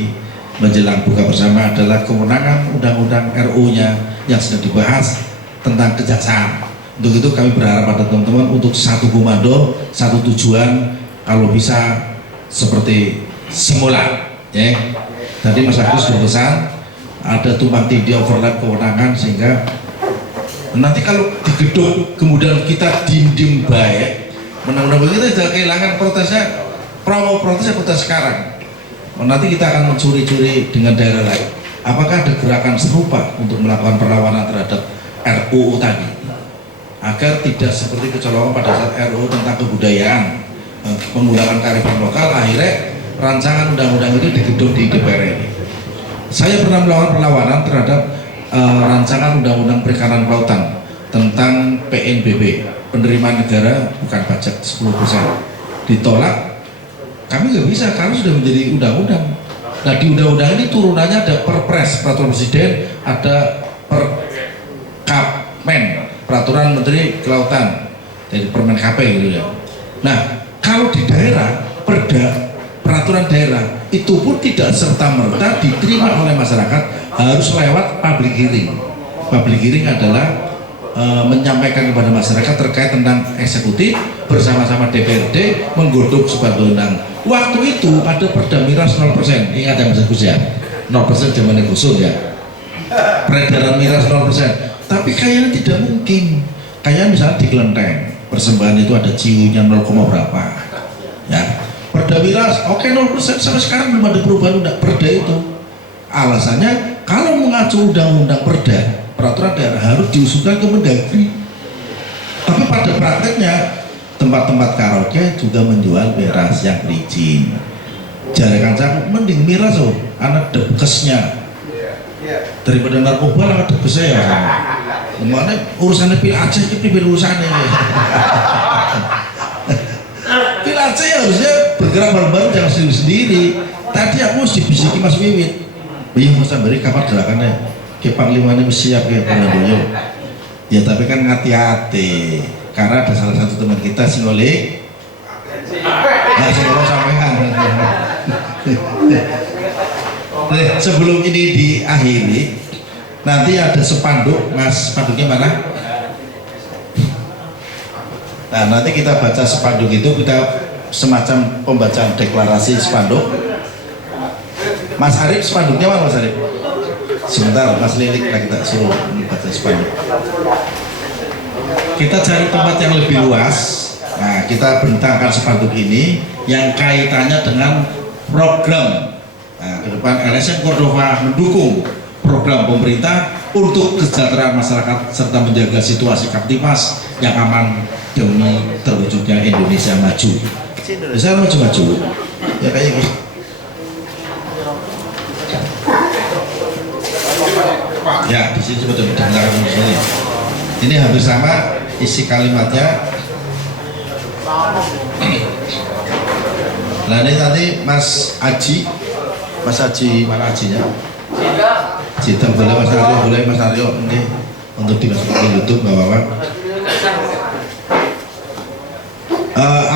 menjelang buka bersama adalah kewenangan undang-undang RU-nya yang sedang dibahas tentang kejaksaan. Untuk itu kami berharap pada teman-teman untuk satu komando, satu tujuan, kalau bisa seperti semula. Ya. Tadi Mas Agus berpesan ada tumpang tindih overlap kewenangan sehingga nanti kalau digedung kemudian kita diem baik, menang-menang kita sudah kehilangan protesnya, protes sekarang. Nanti kita akan mencuri-curi dengan daerah lain. Apakah ada gerakan serupa untuk melakukan perlawanan terhadap RUU tadi, agar tidak seperti kecolongan pada saat RUU tentang kebudayaan, penggunaan kearifan lokal, akhirnya rancangan undang-undang itu digedung di DPR ini. Saya pernah melakukan perlawanan terhadap rancangan undang-undang perikanan kelautan tentang PNBP, penerimaan negara bukan pajak 10%, ditolak. Kami nggak bisa karena sudah menjadi undang-undang. Nah di undang-undang ini turunannya ada Perpres, peraturan presiden, ada Perkapmen, peraturan menteri kelautan, dari Permen KP gitu ya. Nah kalau di daerah, peraturan daerah itu pun tidak serta merta diterima oleh masyarakat, harus lewat public hearing. public hearing adalah menyampaikan kepada masyarakat terkait tentang eksekutif bersama-sama DPRD menggodok sebuah undang. Waktu itu ada perda miras 0%, ingat ya Mas Agus ya, 0% zaman Gusur ya, peredaran miras 0%. Tapi kayaknya tidak mungkin, kayak misalnya di Kelenteng persembahan itu ada ciunya 0, berapa ya, perda miras oke 0%, sampai sekarang belum ada perubahan undang perda itu. Alasannya kalau mengacu undang-undang perda peraturan daerah harus diusulkan ke Mendagri, tapi pada prakteknya tempat-tempat karaoke juga menjual miras yang berizin. Jarakan saya mending miras anak debkesnya daripada narkoba lah debkesnya ya. Mana urusannya pil Aceh itu pil urusannya. Pil Aceh harusnya bergerak bareng-bareng, jangan sendiri-sendiri. Tadi aku harus dibisiki Mas Wiwit, iya Mas Tambari kapan gerakannya? Ke Panglima ini siap ya Panglima. Ya tapi kan hati-hati karena ada salah satu teman kita sing oleh nggak semua sampean. Sebelum ini diakhiri, nanti ada spanduk, Mas, spanduknya mana? Nah nanti kita baca spanduk itu, kita semacam pembacaan deklarasi spanduk. Mas Arif, spanduknya mana Mas Arif? Sebentar, Mas Lilik kita suruh membaca spanduk. Kita cari tempat yang lebih luas. Nah, kita bentangkan spanduk ini yang kaitannya dengan program. Nah, ke depan LSM Cordova mendukung program pemerintah untuk kesejahteraan masyarakat serta menjaga situasi Kamtipas yang aman demi terwujudnya Indonesia maju. Bisa maju-maju. Ya kayak gitu. Ya, di sini sudah didengarkan di sini. Ini hampir sama isi kalimatnya. Nah ini nanti Mas Aji mana Ajinya? Cita boleh, Mas Aryo boleh, Mas Aryo ini untuk dimasukkan ke YouTube nggak apa-apa.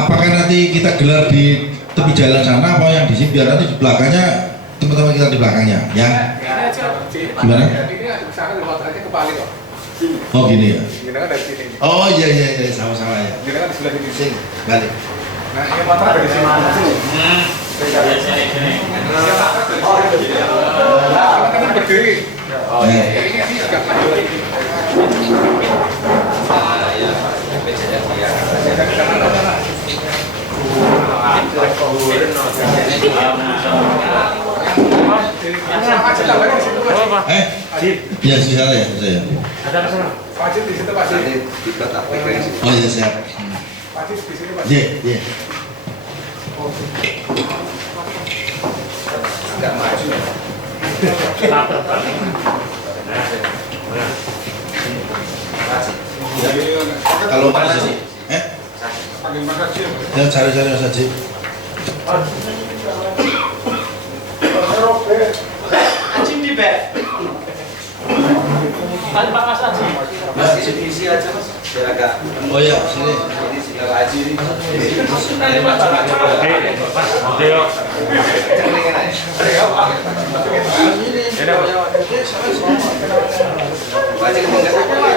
Apakah nanti kita gelar di tepi jalan sana apa yang di sini, biar nanti di belakangnya teman-teman kita di belakangnya ya? Gimana? Oh gini ya? Oh iya sama-sama ya. Sing balik. Nah ini motor dari sini. Teman-teman berdiri. Ini agak maju lagi. Ya sudah ya saya. Pak Cid di situ Pak Cid. Oh iya siap. Pak Cid di sini Pak Cid. Iya. Agak maju. Kalau mana sih? Ya cari-cari Mas Haji. Anjing di bed. Kan Pak Mas Haji. Mas isi aja Mas. Biar agak. Oh ya sini. Ini sinyal Haji ini.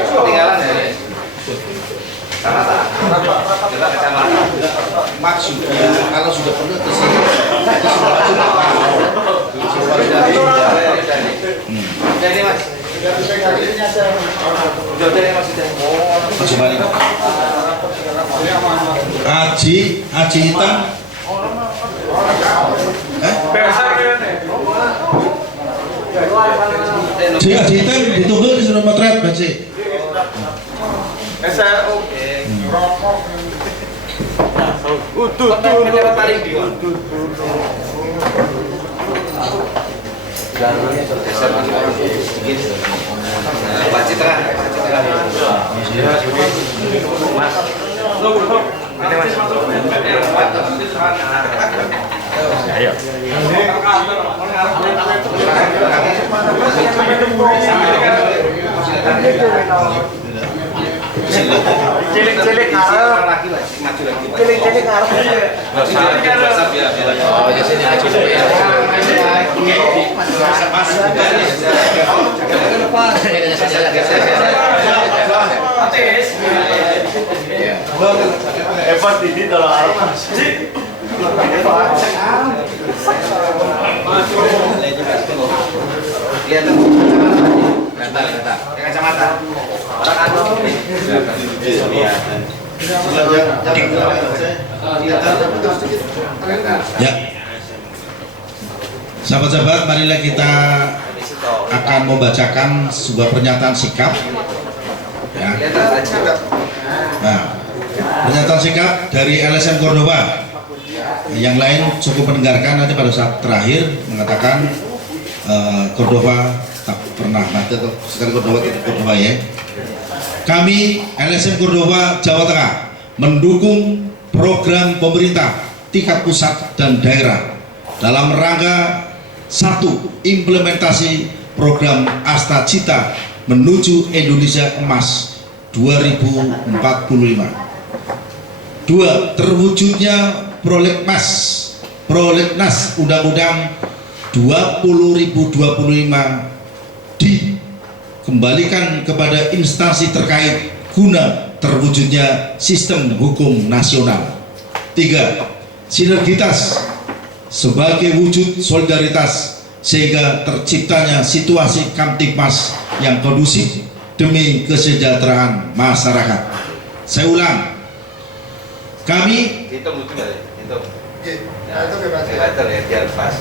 Ketinggalan ya. Sama tak? Kita kecamatan. Maksudnya kalau sudah pernah ke sini, Jadi Mas. Udah dari Mas sudah. Mas balik. Aji hitam. Aji hitam ditunggu di sudah motret Baci. Pak Citra. Mas. Ayo. Cilik-cilik ngarep. lagi Mas, maju lagi Mas. Cilik-cilik ngarep. WhatsApp ya. Oh, di sini maju dulu ya. Mas. Hebat ini dalam arep Mas. Lihat tuh. Kacamata. Kacamata. Orang anu. Ya, sahabat-sahabat, marilah kita akan membacakan sebuah pernyataan sikap. Ya. Nah, pernyataan sikap dari LSM Cordoba. Yang lain cukup mendengarkan, nanti pada saat terakhir mengatakan Cordoba tak pernah mati atau sekali Cordoba ya. Kami LSM Cordoba Jawa Tengah mendukung program pemerintah tingkat pusat dan daerah dalam rangka 1. Implementasi program Asta Cita menuju Indonesia Emas 2045. 2. Terwujudnya Prolegnas Undang-Undang 20.025 dikembalikan kepada instansi terkait guna terwujudnya sistem hukum nasional. 3. Sinergitas sebagai wujud solidaritas sehingga terciptanya situasi Kamtipmas yang kondusif demi kesejahteraan masyarakat. Saya ulang, kami Hitung lucu nggak? Hitung. Ya, ya, biar pas.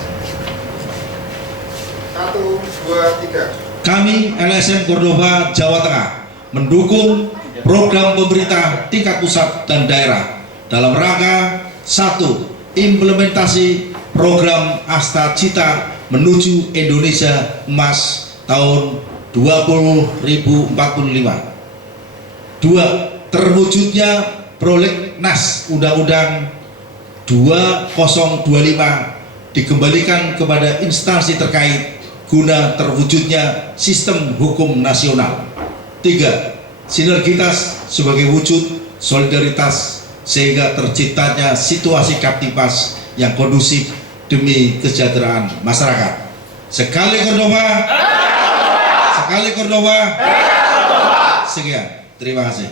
1, 2, 3. Kami LSM Cordoba Jawa Tengah mendukung program pemerintah tingkat pusat dan daerah dalam rangka 1. Implementasi program Asta Cita menuju Indonesia Emas tahun 2045. 2. Terwujudnya Prolegnas Undang-Undang 2025 dikembalikan kepada instansi terkait guna terwujudnya sistem hukum nasional. 3. Sinergitas sebagai wujud solidaritas sehingga terciptanya situasi Kamtipmas yang kondusif demi kesejahteraan masyarakat. Sekali Cordoba. Sekali Cordoba. Sekian. Terima kasih.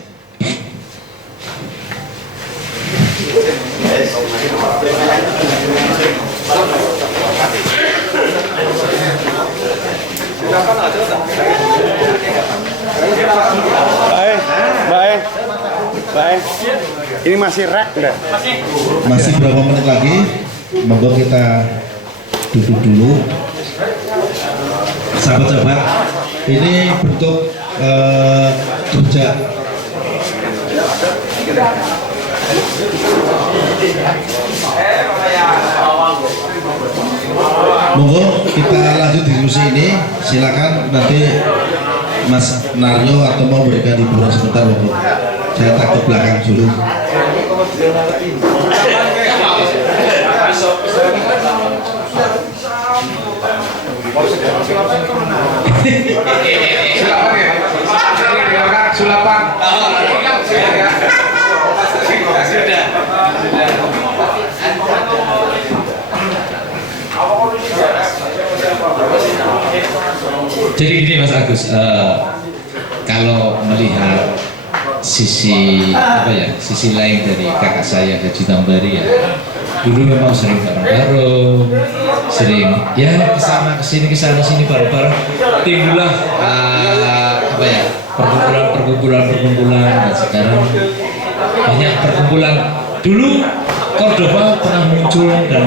Baik. Ini masih rek enggak? Masih berapa menit lagi? Monggo kita duduk dulu. Sahabat-sahabat, ini bentuk kerja monggo kita lanjut diskusi ini. Silakan nanti Mas Naryo atau mau berikan hiburan sebentar, monggo. Saya takut belakang dulu. Sulapan. Jadi gini Mas Agus, kalau melihat sisi sisi lain dari kakak saya Haji Tambari ya, dulu memang sering bareng-bareng, sering ya kesana kesini sini bareng-bareng, timbullah perkumpulan, dan sekarang banyak perkumpulan. Dulu Cordoba pernah muncul dan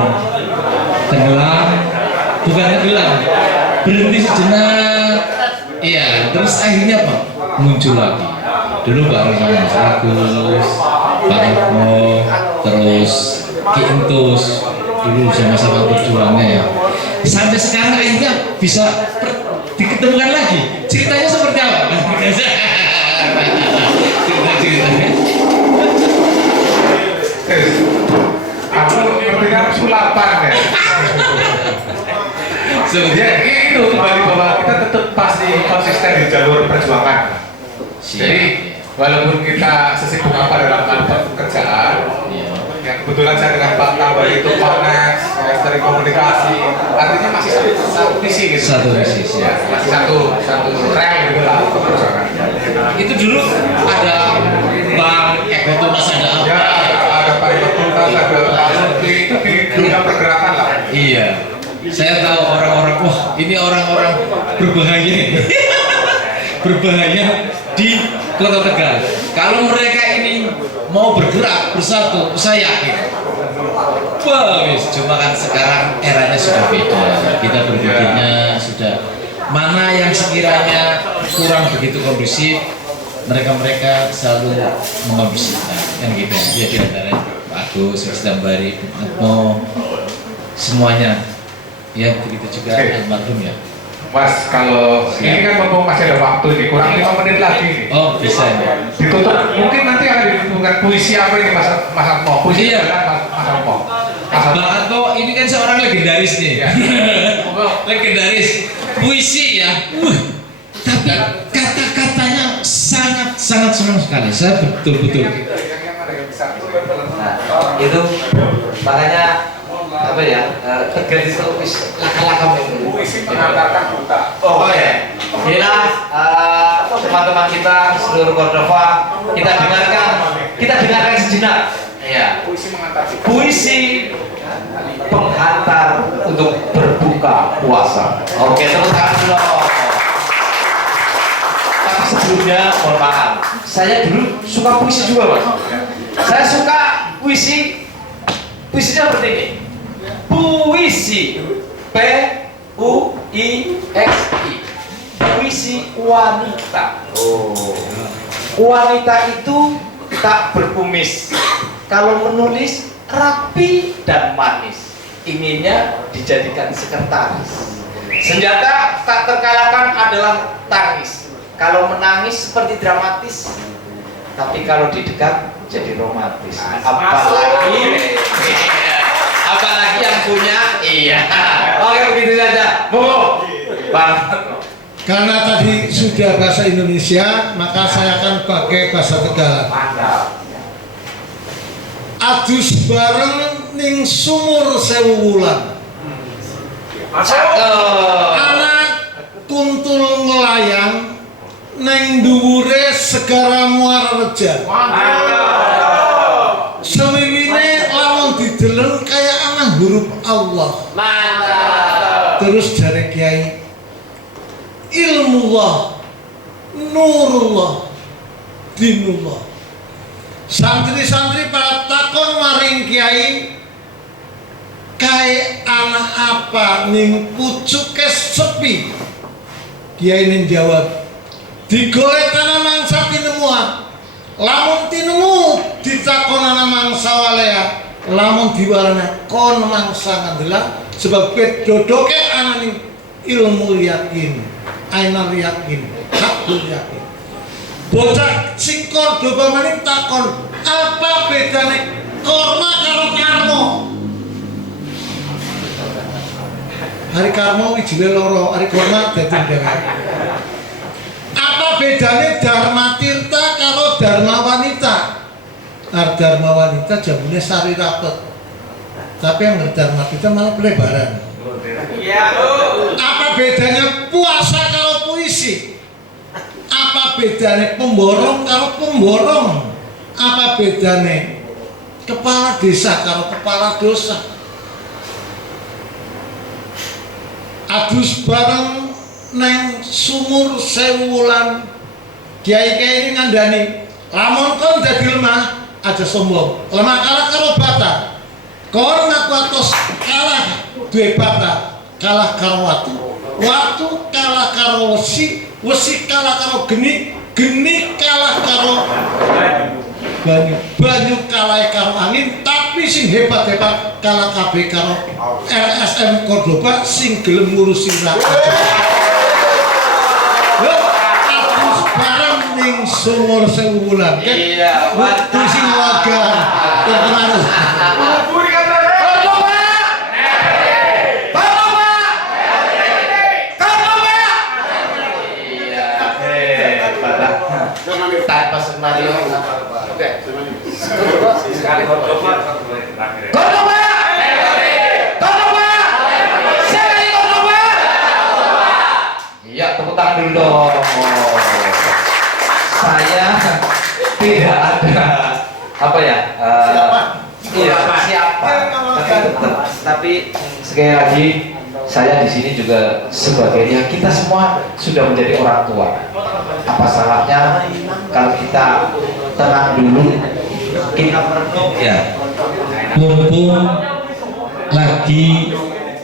tenggelam, bukan tenggelam, berhenti sejenak, iya, terus akhirnya apa? Muncul lagi. Dulu bareng sama Mas Agus, Pak Eko, terus Ki Entus, dulu sama-sama berjuangnya ya. Sampai sekarang akhirnya bisa diketemukan lagi. Ceritanya seperti apa? Ceritanya. Aku ngerti kan sulapan ya. Ya itu kembali bahwa kita tetap pasti konsisten di jalur perjuangan. Jadi walaupun kita sesibuk apa dalam melakukan pekerjaan, ya kebetulan saya dengan Pak Tambah itu partner dari komunikasi, artinya masih satu visi gitu. Satu visi, ya, masih satu rel gitu lah perjuangan. Itu dulu ada Bang Eko Tunas, ada apa? Ya, ada Pak Eko Tunas, ada Pak Lutfi, itu di dunia pergerakan lah. Iya, saya tahu orang-orang, wah ini orang-orang berbahaya, berbahaya di Kota Tegal. Kalau mereka ini mau bergerak bersatu, saya yakin. Bagus, cuma kan sekarang eranya sudah beda. Kita berpikirnya sudah mana yang sekiranya kurang begitu kondusif, mereka selalu mengkondusifkan, kan gitu. Ya di antaranya Pak Agus, Mas Tambari, Atmo, semuanya. Ya begitu juga almarhum ya. Mas, kalau ini kan mumpung masih ada waktu nih, kurang 5 menit lagi. Oh bisa ya. Ditutup, mungkin nanti akan ditentukan puisi apa ini Mas Atmo? Puisi Iya. Mas Atmo. Bang Atmo ini kan seorang legendaris nih. Ya. Legendaris puisi ya. Tapi kata-katanya sangat senang sekali. Saya betul-betul. Nah, itu makanya apa ya, Tegal itu laka-laka Puisi mengantarkan buta. oh ya, inilah teman-teman kita seluruh Cordova, kita dengarkan sejenak ya, Puisi mengantar buta. puisi penghantar untuk berbuka puasa. Oke, tepuk tangan dulu. Tapi sebelumnya mohon maaf, saya dulu suka puisi juga Mas. Saya suka puisinya seperti ini. Puisi, P-U-I-S-I, puisi wanita. Wanita itu tak berkumis. Kalau menulis rapi dan manis, inginnya dijadikan sekretaris. Senjata tak terkalahkan adalah tangis. Kalau menangis seperti dramatis, tapi kalau didekat jadi romantis. Apalagi yang punya, iya. Oke, begitu saja. Monggo, Bang. Karena tadi sudah bahasa Indonesia, maka saya akan pakai bahasa Tegal. Mantap. Adus bareng ning sumur sewu wulan. Anak kuntul ngelayang neng dhuwure segara muara reja. Sewiwine lamun dideleng kaya anak huruf Allah. Terus dari Kiai, ilmullah, nurullah, dinullah. Santri-santri pada takon maring Kiai, kae anak apa ning pucuke sepi. Kiai ning jawab, digolek tanah mangsa tinemuan. Lamun tinemu ditakon anak mangsa walea, lamun diwarana kon mangsa ngandela sebab dodoke anak ning ilmu yakin, ainal yakin, hakul yakin. Bocah sing Cordoba maning takon, apa bedane korma karo karmo? Hari karmo wijiwe loro, hari korma dadi dewek. Apa bedane Dharma Tirta karo Dharma Wanita? Dharma Wanita jambune sari rapet. Tapi yang Dharma Tirta malah pelebaran. Apa bedanya puasa karo puisi? Apa bedanya pemborong karo pemborong? Apa bedanya kepala desa karo kepala dosa? Adus bareng neng sumur sewu wulan. Kiai-kiai ini ngandani, lamun kon dadi lemah aja sombong. Lemah kalah karo bata. Kon ngaku atos kalah duwe bata, kalah karo watu. Watu kalah karo wesi, wesi kalah karo geni, geni kalah karo banyu, banyu kalah karo angin. Tapi sing hebat-hebat kalah kabeh karo LSM Cordoba sing gelem ngurusi rakyat. Adus bareng ning sumur sewu wulan. Iya, waktu sing waga terpengaruh. Tanpa Mario. Oke. Sekali Cordoba. Cordoba. Cordoba. Sekali Cordoba. Iya, tepuk tangan dulu dong. Saya tidak ada apa ya? Iya, siapa? Tapi sekali lagi saya di sini juga sebagai kita semua sudah menjadi orang tua. Apa salahnya kalau kita tenang dulu, kita merenung Ya, mumpung lagi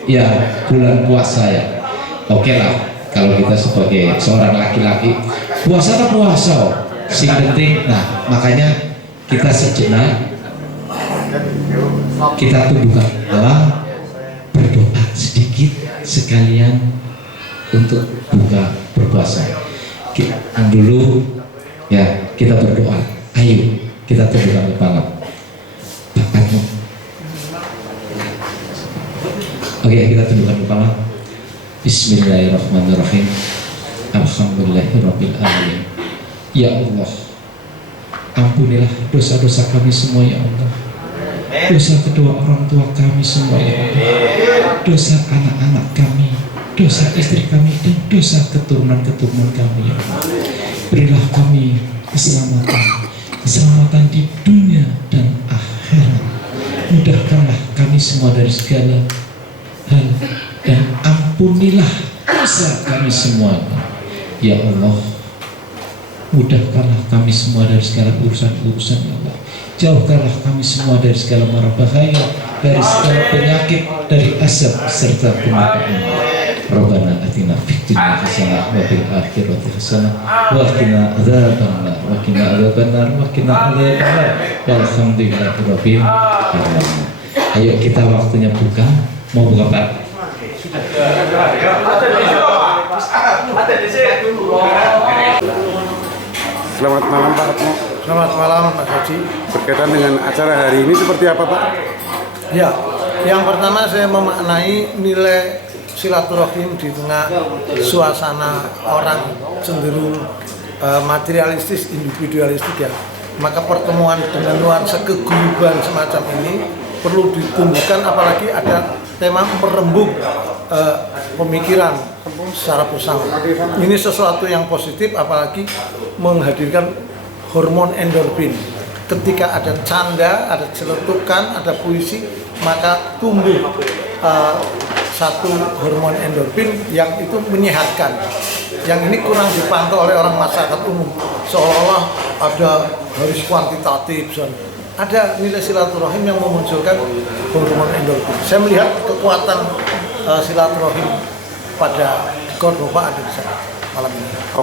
ya bulan puasa ya. Oke lah, kalau kita sebagai seorang laki-laki puasa kan puasa, sing penting. Nah, makanya kita sejenak kita tundukkan Allah, berdoa sedikit sekalian untuk buka berpuasa. Kita dulu ya, kita berdoa. Ayo kita tundukkan kepala. Bapakmu. Oke, kita tundukkan kepala. Bismillahirrahmanirrahim. Alhamdulillahirabbil alamin. Ya Allah, ampunilah dosa-dosa kami semua ya Allah. Dosa kedua orang tua kami semua ya Allah. Dosa anak-anak kami, dosa istri kami, dan dosa keturunan-keturunan kami ya Allah. Berilah kami keselamatan di dunia dan akhirat. Mudahkanlah kami semua dari segala hal, dan ampunilah dosa kami semua ya Allah. Mudahkanlah kami semua dari segala urusan-urusan ya Allah. Jauhkanlah kami semua dari segala mara bahaya, dari segala penyakit, dari asap serta kematian. Rabbana atina fid dunya hasanah wa fil akhirati hasanah wa qina adzabannar wa qina adzabannar wa qina adzabannar walhamdulillahirabbil alamin. Ayo kita waktunya buka. Mau buka Pak? Selamat malam Pak Retno. Selamat malam Mas Haji. Berkaitan dengan acara hari ini seperti apa Pak? Ya, yang pertama saya memaknai nilai silaturahim di tengah suasana orang cenderung materialistis, individualistik ya. Maka pertemuan dengan nuansa keguyuban semacam ini perlu ditumbuhkan, apalagi ada tema merembuk pemikiran secara bersama. Ini sesuatu yang positif, apalagi menghadirkan hormon endorfin. Ketika ada canda, ada celetukan, ada puisi, maka tumbuh satu hormon endorfin yang itu menyehatkan. Yang ini kurang dipantau oleh orang masyarakat umum, seolah-olah ada harus kuantitatif. Ada nilai silaturahim yang memunculkan hormon endorfin. Saya melihat kekuatan silaturahim pada Cordoba ada di sana malam ini. Oke.